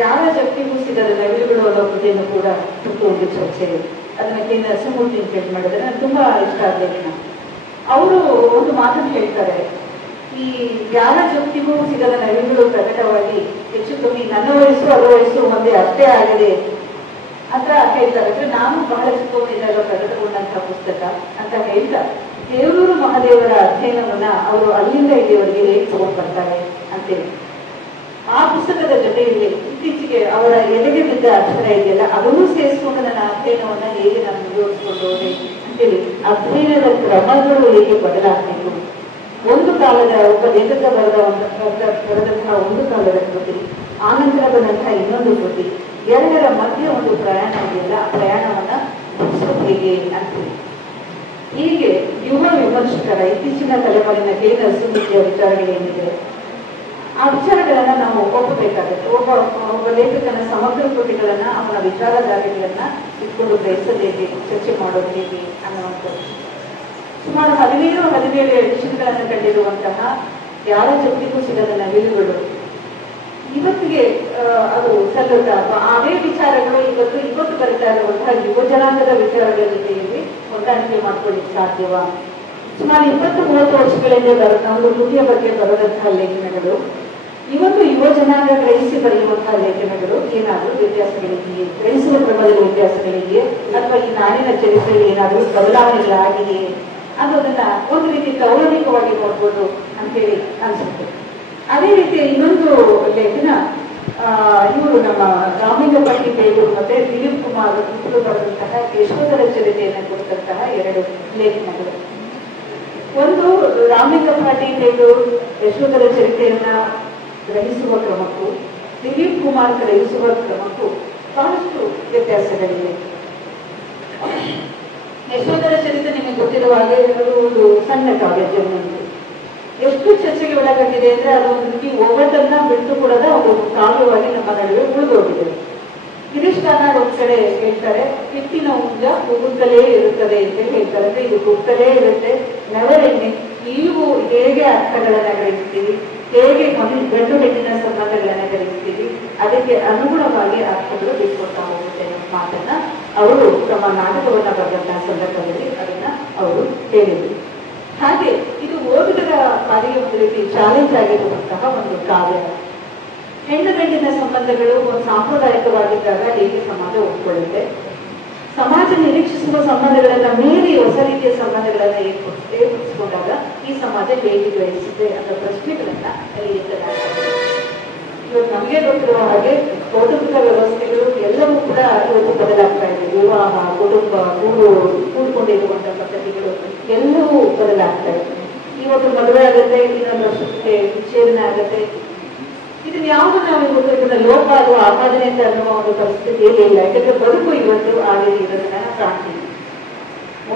ಯಾರ ಶಕ್ತಿಗೂ ಸಿಗದ ನವಿಲುಗಳು ಅನ್ನೋ ಕೃತಿಯನ್ನು ಕೂಡ ಒಂದು ಚರ್ಚೆ, ಅದನ್ನ ಕೆ ನರಸಿಂಹಮೂರ್ತಿ ಅಂತ ಹೇಳಿ ಮಾಡಿದ್ರೆ ನನಗೆ ತುಂಬಾ ಇಷ್ಟ ಆಗಲಿಲ್ಲ. ಅವರು ಒಂದು ಮಾತನ್ನು ಹೇಳ್ತಾರೆ, ಈ ಯಾರ ಶಕ್ತಿಗೂ ಸಿಗದ ನವಿಲುಗಳು ಪ್ರಕಟವಾಗಿ ಹೆಚ್ಚು ಕಮ್ಮಿ ನನ್ನ ವಯಸ್ಸು ಅದರ ವಯಸ್ಸು ಒಂದೇ ಅಷ್ಟೇ ಆಗಿದೆ ಅಂತ ಹೇಳ್ತಾರೆ. ಅಂದ್ರೆ ನಾನು ಬಹಳ ಚಿಕ್ಕವನಿದ್ದಾಗ ಪ್ರಕಟಗೊಂಡಂತಹ ಪುಸ್ತಕ ಅಂತ ಹೇಳ್ತಾ ದೇವರೂರು ಮಹಾದೇವರ ಅಧ್ಯಯನವನ್ನ ಅವರು ಅಲ್ಲಿಂದ ಇಲ್ಲಿವರೆಗೆ ಹೇಗೆ ತಗೊಂಡು ಬರ್ತಾರೆ ಅಂತೇಳಿ ಆ ಪುಸ್ತಕದ ಜೊತೆಯಲ್ಲಿ ಇತ್ತೀಚೆಗೆ ಅವರ ಎದೆಗೆ ಬಿದ್ದ ಅಕ್ಷರ ಇದೆಯಲ್ಲ ಅದನ್ನೂ ಸೇರಿಸಿಕೊಂಡು ನನ್ನ ಅಧ್ಯಯನವನ್ನ ಹೇಗೆ ನಾನು ಮುಂದುವರಿಸಿಕೊಂಡು ಹೋದೆ ಅಂತೇಳಿ ಅಧ್ಯಯನದ ಕ್ರಮಗಳು ಹೇಗೆ ಬದಲಾಗಬೇಕು. ಒಂದು ಕಾಲದ ಒಬ್ಬ ಲೇಖಕ ಬರೆದಂತಹ ಒಂದು ಕಾಲದ ಕೃತಿ, ಆನಂತರ ಬಂದಂತಹ ಇನ್ನೊಂದು ಕೃತಿ, ಎರಡರ ಮಧ್ಯೆ ಒಂದು ಪ್ರಯಾಣ ಇದೆಯಲ್ಲ, ಆ ಪ್ರಯಾಣವನ್ನ ಮುಗಿಸೋದು ಹೇಗೆ ಅಂತೀವಿ. ಹೀಗೆ ಯುವ ವಿಮರ್ಶಕರ ಇತ್ತೀಚಿನ ತಲೆಮಾರಿನ ಕೆ ನರಸಿಂಹಮೂರ್ತಿಯ ವಿಚಾರಗಳೇನಿದೆ ಆ ವಿಚಾರಗಳನ್ನ ನಾವು ಒಪ್ಪಬೇಕಾಗುತ್ತೆ. ಒಬ್ಬ ಲೇಖಕನ ಸಮಗ್ರ ಕೃತಿಗಳನ್ನ, ಅವನ ವಿಚಾರಧಾರೆಗಳನ್ನ ಇಟ್ಕೊಂಡು ಗ್ರಹಿಸೋದು ಹೇಗೆ, ಚರ್ಚೆ ಮಾಡೋದು ಹೇಗೆ ಅನ್ನುವಂಥದ್ದು. ಸುಮಾರು 17 ಎಡಿಷನ್ಗಳನ್ನು ಕಂಡಿರುವಂತಹ ಯಾರ ಜೊತೆಗೂ ಸಿಗದ ನವಿಲುಗಳು ಇವತ್ತಿಗೆ ಅದು ಸಲ್ಲುತ್ತಾ ಅಥವಾ ಅದೇ ವಿಚಾರಗಳು ಇವತ್ತು ಬರೀತಾ ಇರುವಂತಹ ಯುವ ಜನಾಂಗದ ವಿಚಾರಗಳ ಜೊತೆಯಲ್ಲಿ ಹೊಂದಾಣಿಕೆ ಮಾಡ್ಕೊಳ್ಳಿಕ್ಕೆ ಸಾಧ್ಯವಾ? ಸುಮಾರು 20-30 ವರ್ಷಗಳಿಂದ ಒಂದು ಕೃತಿಯ ಬಗ್ಗೆ ಬರೆದಂತಹ ಲೇಖನಗಳು ಇವತ್ತು ಯುವ ಜನಾಂಗ ಗ್ರಹಿಸಿ ಬರೆಯುವಂತಹ ಲೇಖನಗಳು ಏನಾದರೂ ವ್ಯತ್ಯಾಸಗಳಿದೆಯೇ, ಗ್ರಹಿಸುವ ಕ್ರಮದಲ್ಲಿ ವ್ಯತ್ಯಾಸಗಳಿದೆಯೇ, ಅಥವಾ ಈ ನಾಡಿನ ಚರಿತ್ರೆಯಲ್ಲಿ ಏನಾದರೂ ಬದಲಾವಣೆಗಳಾಗಿದೆಯೇ ಅನ್ನೋದನ್ನ ಒಂದು ರೀತಿ ಗೌರವಿಕವಾಗಿ ನೋಡ್ಬೋದು ಅಂತೇಳಿ ಅನ್ಸುತ್ತೆ. ಅದೇ ರೀತಿ ಇನ್ನೊಂದು ಲೇಖನ ಇವರು ನಮ್ಮ ರಾಮಿಂಗಪಟ್ಟಿ ಬೇಲೂರು ಮತ್ತೆ ದಿಲೀಪ್ ಕುಮಾರ್ ಇಬ್ಬರು ಬರೆದಂತಹ ಯಶೋಧರ ಚರಿತೆಯನ್ನು ಕೊಟ್ಟಂತಹ 2 ಲೇಖನಗಳು. ಒಂದು ರಾಮಿಂಗಪಟ್ಟಿ ಬೇಲೂರು ಯಶೋಧರ ಚರಿತೆಯನ್ನ ಗ್ರಹಿಸುವ ಕ್ರಮಕ್ಕೂ ದಿಲೀಪ್ ಕುಮಾರ್ ಗ್ರಹಿಸುವ ಕ್ರಮಕ್ಕೂ ಬಹಳಷ್ಟು ವ್ಯತ್ಯಾಸಗಳಿವೆ. ಯಶೋಧರ ಚರಿತೆ ನಿಮಗೆ ಗೊತ್ತಿರುವ ಹಾಗೆ ಒಂದು ಸಣ್ಣ ಕಾವ್ಯ ಜನ್ಮಂತು ಎಷ್ಟು ಚರ್ಚೆಗೆ ಒಳಗೊಂಡಿದೆ ಅಂದ್ರೆ ಅದೊಂದು ರೀತಿ ಒಗ್ಗಟ್ಟನ್ನ ಬಿಟ್ಟು ಕೊಡದ ಒಂದು ಕಾವ್ಯವಾಗಿ ನಮ್ಮ ನಡುವೆ ಉಳಿದೋಗಿದೆ. ಗಿರೀಶ್ ಕಾರ್ನಾಡ್ ಒಂದ್ ಕಡೆ ಹೇಳ್ತಾರೆ, ಹಿಟ್ಟಿನ ಹುಂಜ ಕುಗ್ಗುತ್ತಲೇ ಇರುತ್ತದೆ ಅಂತ ಹೇಳ್ತಾರೆ. ಅಂದ್ರೆ ಇದು ಕುಗ್ತಲೇ ಇರುತ್ತೆ, ನೆವರ್ ಎಂಡಿಂಗ್. ನೀವು ಹೇಗೆ ಅರ್ಥಗಳನ್ನ ಗ್ರಹಿಸ್ತೀವಿ, ಹೇಗೆ ಗಂಡು ಹೆಣ್ಣಿನ ಸಂಬಂಧಗಳನ್ನ ಗ್ರಹಿಸ್ತೀವಿ, ಅದಕ್ಕೆ ಅನುಗುಣವಾಗಿ ಅರ್ಥಗಳು ಬಿಟ್ಕೊಡ್ತಾ ಹೋಗುತ್ತೆ ಅನ್ನೋ ಮಾತನ್ನ ಅವರು ತಮ್ಮ ನಾಟಕವನ್ನ ಬರೆದಂತಹ ಸಂದರ್ಭದಲ್ಲಿ ಅದನ್ನ ಅವರು ಹೇಳಿದರು. ಹಾಗೆ ಇದು ಓದುಗರ ಪಾಲಿಗೆ ಒಂದು ರೀತಿ ಚಾಲೆಂಜ್ ಆಗಿರುವಂತಹ ಒಂದು ಕಾವ್ಯ. ಹೆಣ್ಣು ಗಂಡಿನ ಸಂಬಂಧಗಳು ಒಂದು ಸಾಂಪ್ರದಾಯಿಕವಾಗಿದ್ದಾಗ ಹೇಗೆ ಸಮಾಜ ಒಪ್ಪಿಕೊಳ್ಳುತ್ತೆ, ಸಮಾಜ ನಿರೀಕ್ಷಿಸುವ ಸಂಬಂಧಗಳನ್ನ ಮೀರಿ ಹೊಸ ರೀತಿಯ ಸಂಬಂಧಗಳನ್ನ ಏರ್ಪಡಿಸಿಕೊಂಡಾಗ ಈ ಸಮಾಜ ಹೇಗೆ ಗ್ರಹಿಸುತ್ತೆ ಅನ್ನೋ ಪ್ರಶ್ನೆಗಳನ್ನ ಅಲ್ಲಿ ಎತ್ತಲಾಗ್ತದೆ. ಇವತ್ತು ನಮಗೆ ಗೊತ್ತಿರುವ ಹಾಗೆ ಕೌಟುಂಬಿಕ ವ್ಯವಸ್ಥೆಗಳು ಎಲ್ಲವೂ ಕೂಡ ಇವತ್ತು ಬದಲಾಗ್ತಾ ಇದೆ. ವಿವಾಹ, ಕುಟುಂಬ, ಕೂಡಿಕೊಂಡಿರುವಂತಹ ಪದ್ಧತಿಗಳು ಎಲ್ಲವೂ ಬದಲಾಗ್ತಾ ಇದೆ. ಇವತ್ತು ಮದುವೆ ಆಗುತ್ತೆ, ಇನ್ನೊಂದು ವರ್ಷಕ್ಕೆ ವಿಚ್ಛೇದನ ಆಗುತ್ತೆ. ಇದನ್ನ ಯಾವುದು ನಾವು ಇವತ್ತು ಇದನ್ನ ಲೋಪ ಅಥವಾ ಆಪಾದನೆ ಅಂತ ಅನ್ನುವ ಒಂದು ಪರಿಸ್ಥಿತಿಯಲ್ಲಿ ಇಲ್ಲ. ಯಾಕಂದ್ರೆ ಬದುಕು ಇವತ್ತು ಆ ರೀತಿ ಇರೋದನ್ನ ನಾವು ಕಾಣ್ತೀವಿ.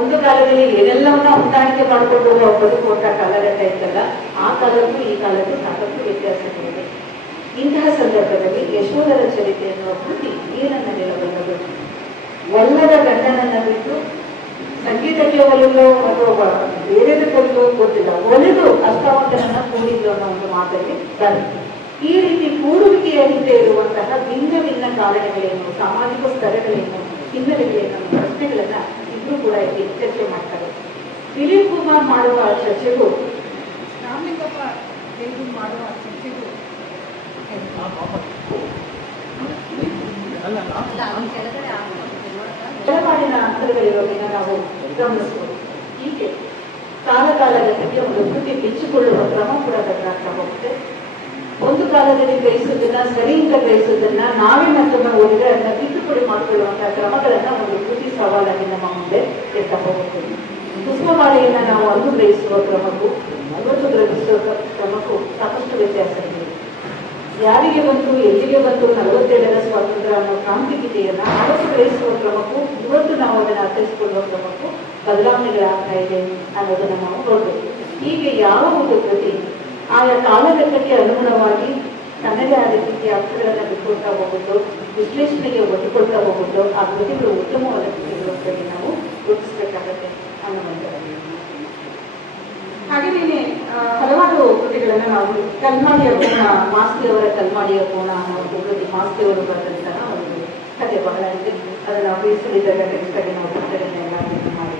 ಒಂದು ಕಾಲದಲ್ಲಿ ಏನೆಲ್ಲವನ್ನ ಹೊಂದಾಣಿಕೆ ಮಾಡಿಕೊಂಡು ಬದುಕುವಂತಹ ಕಾಲಘಟ್ಟ ಇತ್ತಲ್ಲ, ಆ ಕಾಲಕ್ಕೂ ಈ ಕಾಲಕ್ಕೂ ಸಾಕಷ್ಟು ವ್ಯತ್ಯಾಸಗಳಿದೆ. ಇಂತಹ ಸಂದರ್ಭದಲ್ಲಿ ಯಶೋಧರ ಚರಿತೆ ಎನ್ನುವ ಕೃತಿ ಏನನ್ನ ಹೇಳಬಲ್ಲದು? ಒಲ್ಲದ ಗಂಡನನ್ನ ಬಿಟ್ಟು ಸಂಗೀತಕ್ಕೆ ಒಲಿದು ಅಥವಾ ಬೇರೆದಕ್ಕೂ ಗೊತ್ತಿಲ್ಲ, ಒಲಿದು ಅಷ್ಟವಂತನನ್ನ ಕೂಡಿದ್ದು ಅನ್ನೋ ಒಂದು ಮಾತಲ್ಲಿ ಬರುತ್ತೆ. ಈ ರೀತಿ ಕೂಡುವಿಕೆಯ ಹಿಂದೆ ಇರುವಂತಹ ಭಿನ್ನ ಭಿನ್ನ ಕಾರಣಗಳೇನು, ಸಾಮಾಜಿಕ ಸ್ತರಗಳೇನು, ಹಿನ್ನೆಲೆಗಳೇನು, ಪ್ರಶ್ನೆಗಳನ್ನ ಇಬ್ರು ಕೂಡ ಇಲ್ಲಿ ಚರ್ಚೆ ಮಾಡ್ತಾರೆ. ದಿಲೀಪ್ ಕುಮಾರ್ ಮಾಡುವ ಚರ್ಚೆಗೂ ರಾಮಲಿಂಗಪ್ಪ ಮಾಡುವ ಚರ್ಚೆಗೂ ಕೆಳಮಾಡಿನ ಅಂತರಗಳಿರೋದನ್ನ ನಾವು ಗಮನಿಸಬಹುದು. ಹೀಗೆ ಕಾಲಕಾಲಕ್ಕೆ ಒಂದು ಕೃತಿ ಬಿಚ್ಚಿಕೊಳ್ಳುವ ಕ್ರಮ ಕೂಡ ಬದಲಾಗ್ತಾ ಹೋಗುತ್ತೆ. ಒಂದು ಕಾಲದಲ್ಲಿ ಗ್ರಹಿಸುವುದನ್ನ, ಸರಿಯಿಂದ ಗ್ರಹಿಸುವುದನ್ನ ನಾವೇ ಮತ್ತೊಮ್ಮೆ ಓದಿದ್ರೆ ಅದನ್ನ ತಿದ್ದುಪಡಿ ಮಾಡಿಕೊಳ್ಳುವಂತಹ ಕ್ರಮಗಳನ್ನ ಒಂದು ಕೃತಿ ಸವಾಲಾಗಿ ನಮ್ಮ ಮುಂದೆ ಎತ್ತಾ ಹೋಗುತ್ತದೆ. ಪುಷ್ಪಮಾಲೆಯನ್ನ ನಾವು ಅಂದು ಗ್ರಹಿಸುವ ಕ್ರಮಕ್ಕೂ ಇವತ್ತು ಗ್ರಹಿಸುವ ಕ್ರಮಕ್ಕೂ ಸಾಕಷ್ಟು ವ್ಯತ್ಯಾಸ ಇದೆ. ಯಾರಿಗೆ ಬಂತು, ಎಲ್ಲಿಗೆ ಬಂತು 47ರ ಸ್ವಾತಂತ್ರ್ಯ ಅನ್ನೋ ಕ್ರಾಂತಿಗೀತೆಯನ್ನ ಆವತ್ತು ಗ್ರಹಿಸುವ ಕ್ರಮಕ್ಕೂ ಇವತ್ತು ನಾವು ಅದನ್ನು ಅರ್ಥೈಸಿಕೊಳ್ಳುವ ಕ್ರಮಕ್ಕೂ ಬದಲಾವಣೆಗಳಾಗ್ತಾ ಇದೆ ಅನ್ನೋದನ್ನ ನಾವು ನೋಡ್ಬೇಕು. ಹೀಗೆ ಯಾವ ಒಂದು ಕೃತಿ ಆಯಾ ಕಾಲಘಟ್ಟಕ್ಕೆ ಅನುಗುಣವಾಗಿ ತನ್ನದೇ ಆದ ರೀತಿಯ ಅರ್ಥಗಳನ್ನು ಬಿಟ್ಕೊಳ್ತಾ ಹೋಗುತ್ತೋ, ವಿಶ್ಲೇಷಣೆಗೆ ಒಡ್ಡಿಕೊಳ್ತಾ ಹೋಗುತ್ತೋ ಆ ಕೃತಿಗಳು ಉತ್ತಮವಾದ ಕೃತಿಗಳು ಅಂತೇಳಿ ನಾವು ಗುರುತಿಸಬೇಕಾಗತ್ತೆ ಅನ್ನುವಂಥದ್ದು. ಹಾಗೆಯೇ ಹಲವಾರು ಕೃತಿಗಳನ್ನು ನಾವು ಕಲ್ಮಾಡಿಯ ಕೋಣ, ಮಾಸ್ತಿ ಅವರ ಕಲ್ಮಾಡಿಯ ಕೋಣ ಅನ್ನೋ ಒಂದು ಕೃತಿ, ಮಾಸ್ತಿ ಅವರು ಬರೆದಂತಹ ಒಂದು ಕಥೆ ಬಹಳ ಇದೆ. ಅದನ್ನು ಬೇಯಿಸಲಿದ್ದಾಗ ಟೆಕ್ಸ್ಟ್ ಆಗಿ ನಾವು ಪುಸ್ತಕನೆಲ್ಲ ಮಾಡಿ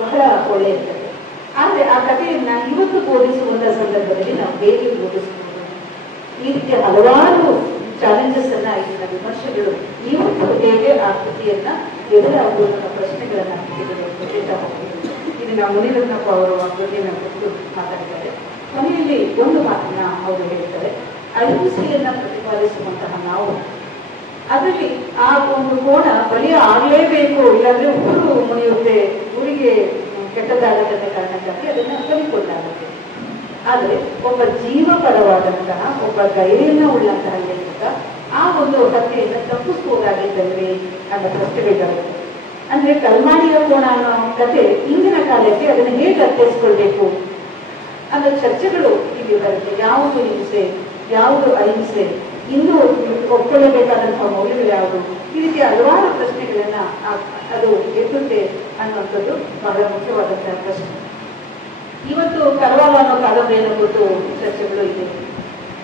ಬಹಳ ಒಳ್ಳೆಯ ಕಥೆ. ಆದರೆ ಆ ಕಥೆಯನ್ನ ಇವತ್ತು ಬೋಧಿಸುವಂತಹ ಸಂದರ್ಭದಲ್ಲಿ ನಾವು ಹೇಗೆ ಬೋಧಿಸಬಹುದು, ಈ ರೀತಿಯ ಹಲವಾರು ಚಾಲೆಂಜಸ್ ಅನ್ನ ಇಲ್ಲಿನ ವಿಮರ್ಶೆಗಳು ಇವತ್ತು ಹೇಗೆ ಆ ಕೃತಿಯನ್ನ ಎದುರಾಗುವಂತಹ ಪ್ರಶ್ನೆಗಳನ್ನ ಕೇಳ್ತಾ ಹೋಗ್ಬೋದು. ಇದನ್ನ ಮುನಿರತ್ನಪ್ಪ ಅವರು ಆ ಕೃತಿಯನ್ನ ಕುರಿತು ಮಾತಾಡಿದ್ದಾರೆ. ಕೊನೆಯಲ್ಲಿ ಒಂದು ಮಾತನ್ನ ಅವರು ಹೇಳ್ತಾರೆ, ಅಹಿಂಸೆಯನ್ನ ಪ್ರತಿಪಾದಿಸುವಂತಹ ನಾವು ಅದರಲ್ಲಿ ಆ ಒಂದು ಕೋಣ ಬಲಿಯ ಆಗಲೇಬೇಕು, ಇಲ್ಲಾಂದ್ರೆ ಊರು ಮುನಿಯುತ್ತೆ, ಊರಿಗೆ ಕೆಟ್ಟದಾಗದ ಕಾರಣಕ್ಕಾಗಿ ಅದನ್ನ ಬಲಿಕೊಡಲಾಗುತ್ತೆ. ಆದರೆ ಒಬ್ಬ ಜೀವಪರವಾದಂತಹ, ಒಬ್ಬ ಧೈರ್ಯನ ಉಳ್ಳಂತಹ ಲೇಖಕ ಆ ಒಂದು ಹತ್ಯೆಯಿಂದ ತಪ್ಪಿಸ್ಬೋದಾಗಿದ್ದಲ್ಲಿ ಅನ್ನೋ ಪ್ರಶ್ನೆಗಳಾಗುತ್ತೆ. ಅಂದ್ರೆ ಕಲ್ಮಾಡಿಯ ಕೋಣ ಅನ್ನೋ ಕತೆ ಇಂದಿನ ಕಾಲಕ್ಕೆ ಅದನ್ನು ಹೇಗೆ ಅರ್ಥೈಸ್ಕೊಳ್ಬೇಕು ಅನ್ನೋ ಚರ್ಚೆಗಳು ಇಲ್ಲಿ ಬರುತ್ತೆ. ಯಾವುದು ಹಿಂಸೆ, ಯಾವುದು ಅಹಿಂಸೆ, ಇಂದು ಒಪ್ಕೊಳ್ಳಬೇಕಾದಂತಹ ಮೌಲ್ಯಗಳು ಯಾವುದು, ಈ ರೀತಿಯ ಹಲವಾರು ಪ್ರಶ್ನೆಗಳನ್ನ ಅದು ಎತ್ತುತ್ತೆ ಅನ್ನುವಂಥದ್ದು ಬಹಳ ಮುಖ್ಯವಾದಂತಹ ಪ್ರಶ್ನೆ. ಇವತ್ತು ಕರ್ವಾಲ ಅನ್ನೋ ಕಾದಂಬರಿಯನ್ನು ಕುರಿತು ಚರ್ಚೆಗಳು ಇದೆ.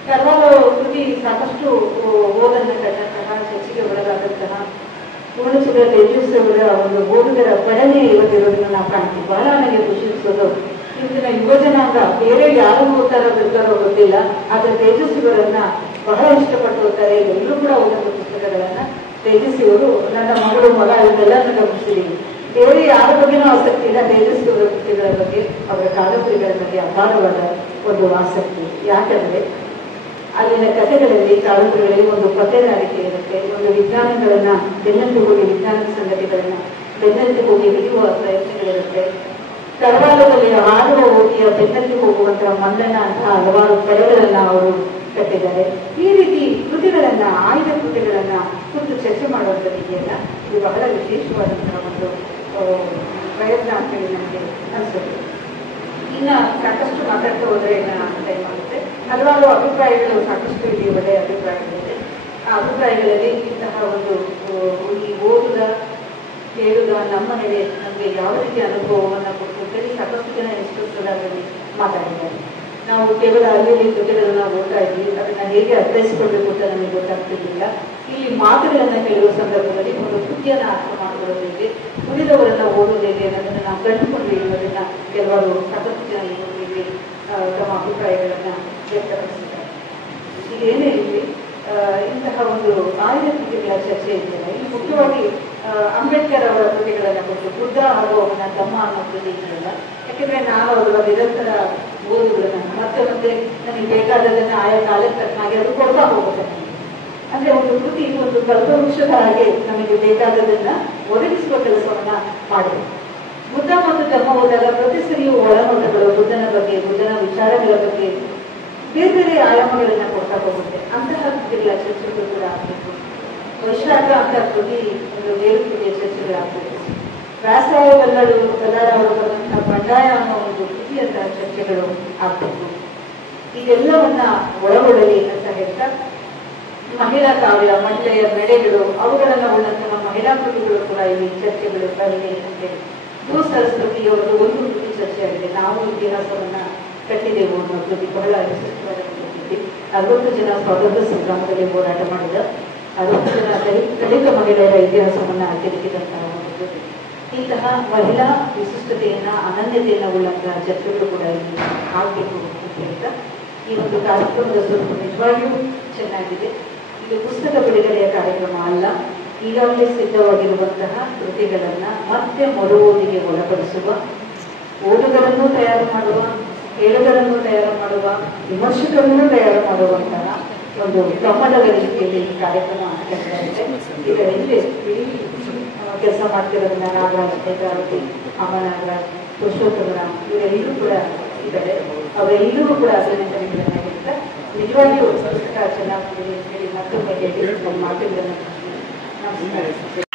ಕರ್ವಾಲ ಕೃತಿ ಸಾಕಷ್ಟು ಓದನ್ನ ಕಂಡಂತಹ, ಚರ್ಚೆಗೆ ಒಳಗಾದಂತಹ ಪೂರ್ಣಚಂದ್ರ ತೇಜಸ್ ಅವರ ಒಂದು ಓದುಗರ ಪಡನೆ ಇವತ್ತಿರೋದನ್ನ ನಾವು ಕಾಣ್ತೀವಿ. ಬಹಳ ನನಗೆ ಖುಷಿ ಅನಿಸೋದು, ಇವತ್ತಿನ ಯುವ ಜನಾಂಗ ಬೇರೆ ಯಾರು ಓದ್ತಾರೋ ಬಿಡ್ತಾರೋ ಗೊತ್ತಿಲ್ಲ, ಆದ್ರೆ ತೇಜಸ್ವಿಗಳನ್ನ ಬಹಳ ಇಷ್ಟಪಟ್ಟು ಓದ್ತಾರೆ. ಎಲ್ಲರೂ ಕೂಡ ಓದೋ ಪುಸ್ತಕಗಳನ್ನ ತೇಜಸ್ವಿಯವರು, ನನ್ನ ಮಗಳು, ಮಗ ಇವನ್ನೆಲ್ಲರನ್ನ ಗಮನಿಸಿದೀವಿ. ಬೇರೆ ಯಾರ ಬಗ್ಗೆನೂ ಆಸಕ್ತಿ ಇಲ್ಲ, ತೇಜಸ್ವಿ ಅವರ ಕೃತಿಗಳ ಬಗ್ಗೆ, ಅವರ ಕಾದಂಬರಿಗಳ ಬಗ್ಗೆ ಅಪಾರವಾದ ಒಂದು ಆಸಕ್ತಿ. ಯಾಕಂದ್ರೆ ಅಲ್ಲಿನ ಕಥೆಗಳಲ್ಲಿ, ಕಾದಂಬರಿಗಳಲ್ಲಿ ಒಂದು ಪತ್ತೆದಾರಿಕೆ ಇರುತ್ತೆ, ಒಂದು ವಿಜ್ಞಾನಗಳನ್ನ ಬೆನ್ನಂತೆ ಹೋಗಿ, ವಿಜ್ಞಾನದ ಸಂಗತಿಗಳನ್ನ ಬೆನ್ನಂತೆ ಹೋಗಿ ಹಿಡಿಯುವ ಪ್ರಯತ್ನಗಳಿರುತ್ತೆ. ಕರ್ವಾಲದಲ್ಲಿ ಆಡುವ ಓದಿಯ ಬೆನ್ನಂತೆ ಹೋಗುವಂತಹ ಮಂದನ ಅಂತ ಹಲವಾರು ಪದಗಳನ್ನ ಅವರು ಕಟ್ಟಿದ್ದಾರೆ. ಈ ರೀತಿ ಕೃತಿಗಳನ್ನ, ಆಯ್ದ ಕೃತಿಗಳನ್ನ ಕುರಿತು ಚರ್ಚೆ ಮಾಡುವಂತ ರೀತಿಯನ್ನ ಇದು ಬಹಳ ವಿಶೇಷವಾದಂತಹ ಒಂದು ಪ್ರಯತ್ನ ಅಂತ ಹೇಳಿ ನಮಗೆ ಅನಿಸುತ್ತೆ. ಇನ್ನ ಸಾಕಷ್ಟು ಮಾತಾಡ್ತಾ ಹೋದ್ರೆ ಟೈಮ್ ಆಗುತ್ತೆ. ಹಲವಾರು ಅಭಿಪ್ರಾಯಗಳು ಸಾಕಷ್ಟು ಇಲ್ಲಿ ಒಳ್ಳೆಯ ಅಭಿಪ್ರಾಯಗಳಿದೆ. ಆ ಅಭಿಪ್ರಾಯಗಳಲ್ಲಿ ಇಂತಹ ಒಂದು ಈ ಓದುದ ಕೇಳುದ ನಮ್ಮ ನೆಲೆ ನಮಗೆ ಯಾವ ರೀತಿಯ ಅನುಭವವನ್ನು ಕೊಡ್ತಿದ್ದೇವೆ ಸಾಕಷ್ಟು ಜನ ಎಷ್ಟೊಂದು ಮಾತಾಡಿದ್ದಾರೆ. ನಾವು ಕೇವಲ ಅಲ್ಲಿ ಕೃತಿಗಳನ್ನ ಓದ್ತಾ ಇದ್ವಿ, ಅದನ್ನ ಹೇಗೆ ಅರ್ಥೈಸಿಕೊಳ್ಬೇಕು ಅಂತ ನಮಗೆ ಗೊತ್ತಾಗ್ತಿರ್ಲಿಲ್ಲ. ಇಲ್ಲಿ ಮಾತುಗಳನ್ನ ಕೆಲವು ಸಂದರ್ಭದಲ್ಲಿ ಒಂದು ಕೃತಿಯನ್ನ ಅರ್ಥ ಮಾಡಿಕೊಳ್ಳೋದಿದೆ, ಉಳಿದವರನ್ನ ಓದೋದಿದೆ ಅನ್ನೋದನ್ನ ನಾವು ಕಂಡುಕೊಂಡ್ವಿ ಅನ್ನೋದನ್ನ ಕೆಲವರು ಸಾಕಷ್ಟು ಜನ ಇಲ್ಲಿ ತಮ್ಮ ಅಭಿಪ್ರಾಯಗಳನ್ನ ವ್ಯಕ್ತಪಡಿಸಿದ್ದಾರೆ. ಇದೇನೇ ಇಲ್ಲಿ ಇಂತಹ ಒಂದು ಆಯ್ದ ಕೃತಿಗಳ ಚರ್ಚೆ ಇದೆಯಲ್ಲ, ಇಲ್ಲಿ ಮುಖ್ಯವಾಗಿ ಅಂಬೇಡ್ಕರ್ ಅವರ ಕೃತಿಗಳನ್ನ ಕೊಟ್ಟು ಬುದ್ಧ ಹಾಗೂ ಅವನ ತಮ್ಮ ಅನ್ನೋ ಕೃತಿ ಇದೆಯಲ್ಲ, ಯಾಕೆಂದ್ರೆ ನಾನು ಅವರ ನಿರಂತರ ಓದುಗಳನ್ನ ಮತ್ತೆ ನನಗೆ ಬೇಕಾದದನ್ನ ಆಯಾ ಕಾಲಕ್ಕೆ ತಕ್ಕನಾಗಿ ಅದು ಕೊಡ್ತಾ ಹೋಗುತ್ತೆ. ಅಂದ್ರೆ ಒಂದು ಕೃತಿ ಒಂದು ಕಲ್ಪವೃಕ್ಷದ ಹಾಗೆ ನಮಗೆ ಬೇಕಾದದನ್ನ ಒದಗಿಸುವ ಕೆಲಸವನ್ನ ಮಾಡಿದೆ. ಬುದ್ಧ ಮತ್ತು ಧರ್ಮ ಹೋದಾಗ ಪ್ರತಿ ಸರಿಯೂ ಒಳನೋಟಗಳು ಬುದ್ಧನ ಬಗ್ಗೆ, ಬುದ್ಧನ ವಿಚಾರಗಳ ಬಗ್ಗೆ ಬೇರೆ ಬೇರೆ ಆಯಾಮಗಳನ್ನ ಕೊಡ್ತಾ ಹೋಗುತ್ತೆ. ಅಂತಹ ಕೃತಿಗಳ ಚರ್ಚೆಗಳು ಕೂಡ ಆಗಬೇಕು. ವೈಶಾಖ ಅಂತ ಕೃತಿ ಒಂದು ಬೇರೆ ಕೃತಿಯ ಚರ್ಚೆಗಳಾಗಬೇಕು. ವ್ಯಾಸಾಯ ಕಲ್ಲಾಡ ಅವರು ಬರೆದಂತಹ ಬಂಡಾಯ ಅನ್ನೋ ಒಂದು ಕೃತಿಯಂತಹ ಚರ್ಚೆಗಳು ಆಗ್ಬೇಕು. ಇದೆಲ್ಲವನ್ನ ಒಳಗೊಳ್ಳಲಿ ಅಂತ ಹೇಳ್ತಾ ಮಹಿಳಾ ಕಾವ್ಯ, ಮಹಿಳೆಯ ಬೆಳೆಗಳು, ಅವುಗಳನ್ನ ಉಳ್ಳಂತಹ ಮಹಿಳಾ ಕೃತಿಗಳು ಕೂಡ ಇಲ್ಲಿ ಚರ್ಚೆಗಳು ಬರಲಿ ಅಂತೇಳಿ ಭೂ ಸರಸ್ವತಿಯವರದು ಒಂದು ಕೃತಿ ಚರ್ಚೆ ಆಗಿದೆ. ನಾವು ಇತಿಹಾಸವನ್ನ ಕಟ್ಟಿದೆವು ಅನ್ನೋ ಕೃತಿ ಬಹಳ ವಿಶಿಷ್ಟವಾದ ಕೃತಿ. 60 ಜನ ಸ್ವಾತಂತ್ರ್ಯ ಸಂಗ್ರಾಮದಲ್ಲಿ ಹೋರಾಟ ಮಾಡಿದ 60 ಜನ ದಲಿತ ಮಹಿಳೆಯರ ಇತಿಹಾಸವನ್ನ ತಿರುಗಿದಂತಹ ಒಂದು ಕೃತಿ. ಇಂತಹ ಮಹಿಳಾ ವಿಶಿಷ್ಟತೆಯನ್ನ, ಅನನ್ಯತೆಯನ್ನ ಉಳ್ಳಂತಹ ಚರ್ಚೆಗಳು ಕೂಡ ಇಲ್ಲಿ ಆಗಬೇಕು ಅಂತ ಹೇಳ್ತಾ ಈ ಒಂದು ಕಾರ್ಯಕ್ರಮದ ಸ್ವರೂಪ ನಿಜವಾಗಿಯೂ ಚೆನ್ನಾಗಿದೆ. ಇದು ಪುಸ್ತಕ ಬಿಡುಗಡೆಯ ಕಾರ್ಯಕ್ರಮ ಅಲ್ಲ, ಈಗಾಗಲೇ ಸಿದ್ಧವಾಗಿರುವಂತಹ ಕೃತಿಗಳನ್ನ ಮತ್ತೆ ಮರು ಓದಿಗೆ ಒಳಪಡಿಸುವ, ಓದುಗರನ್ನು ತಯಾರು ಮಾಡುವ, ಕೇಳುಗರನ್ನು ತಯಾರು ಮಾಡುವ, ವಿಮರ್ಶಕರನ್ನು ತಯಾರು ಮಾಡುವಂತಹ ಒಂದು ಗಮನದ ರೀತಿಯಲ್ಲಿ ಈ ಕಾರ್ಯಕ್ರಮ ಆಗ್ತಾ ಇದೆ. ಈಗ ಇಲ್ಲಿ ಇಡೀ ಕೆಲಸ ಮಾಡ್ತಿರೋದನ್ನ ನಾಗರಾಜ್, ನೇತ್ರಾವತಿ, ಅಮನಾಗರಾಜ್, ಪುರುಷೋತ್ತಮರಾಮ್ ಇವರೆಲ್ಲರೂ ಕೂಡ ಇದ್ದಾರೆ. ಅವರೆಲ್ಲರೂ ಕೂಡ ಅಭಿನಂದನೆಗಳನ್ನ ಹೇಳ್ತಾ ನಿಜವಾಗಿಯೂ ಪುಸ್ತಕ ಚೆನ್ನಾಗಿದೆ ಹೇಳಿ ಮತ್ತೊಮ್ಮೆ ಹೇಳಿ ನಮ್ಮ ಮಾತುಗಳನ್ನು ನಮಸ್ಕಾರ.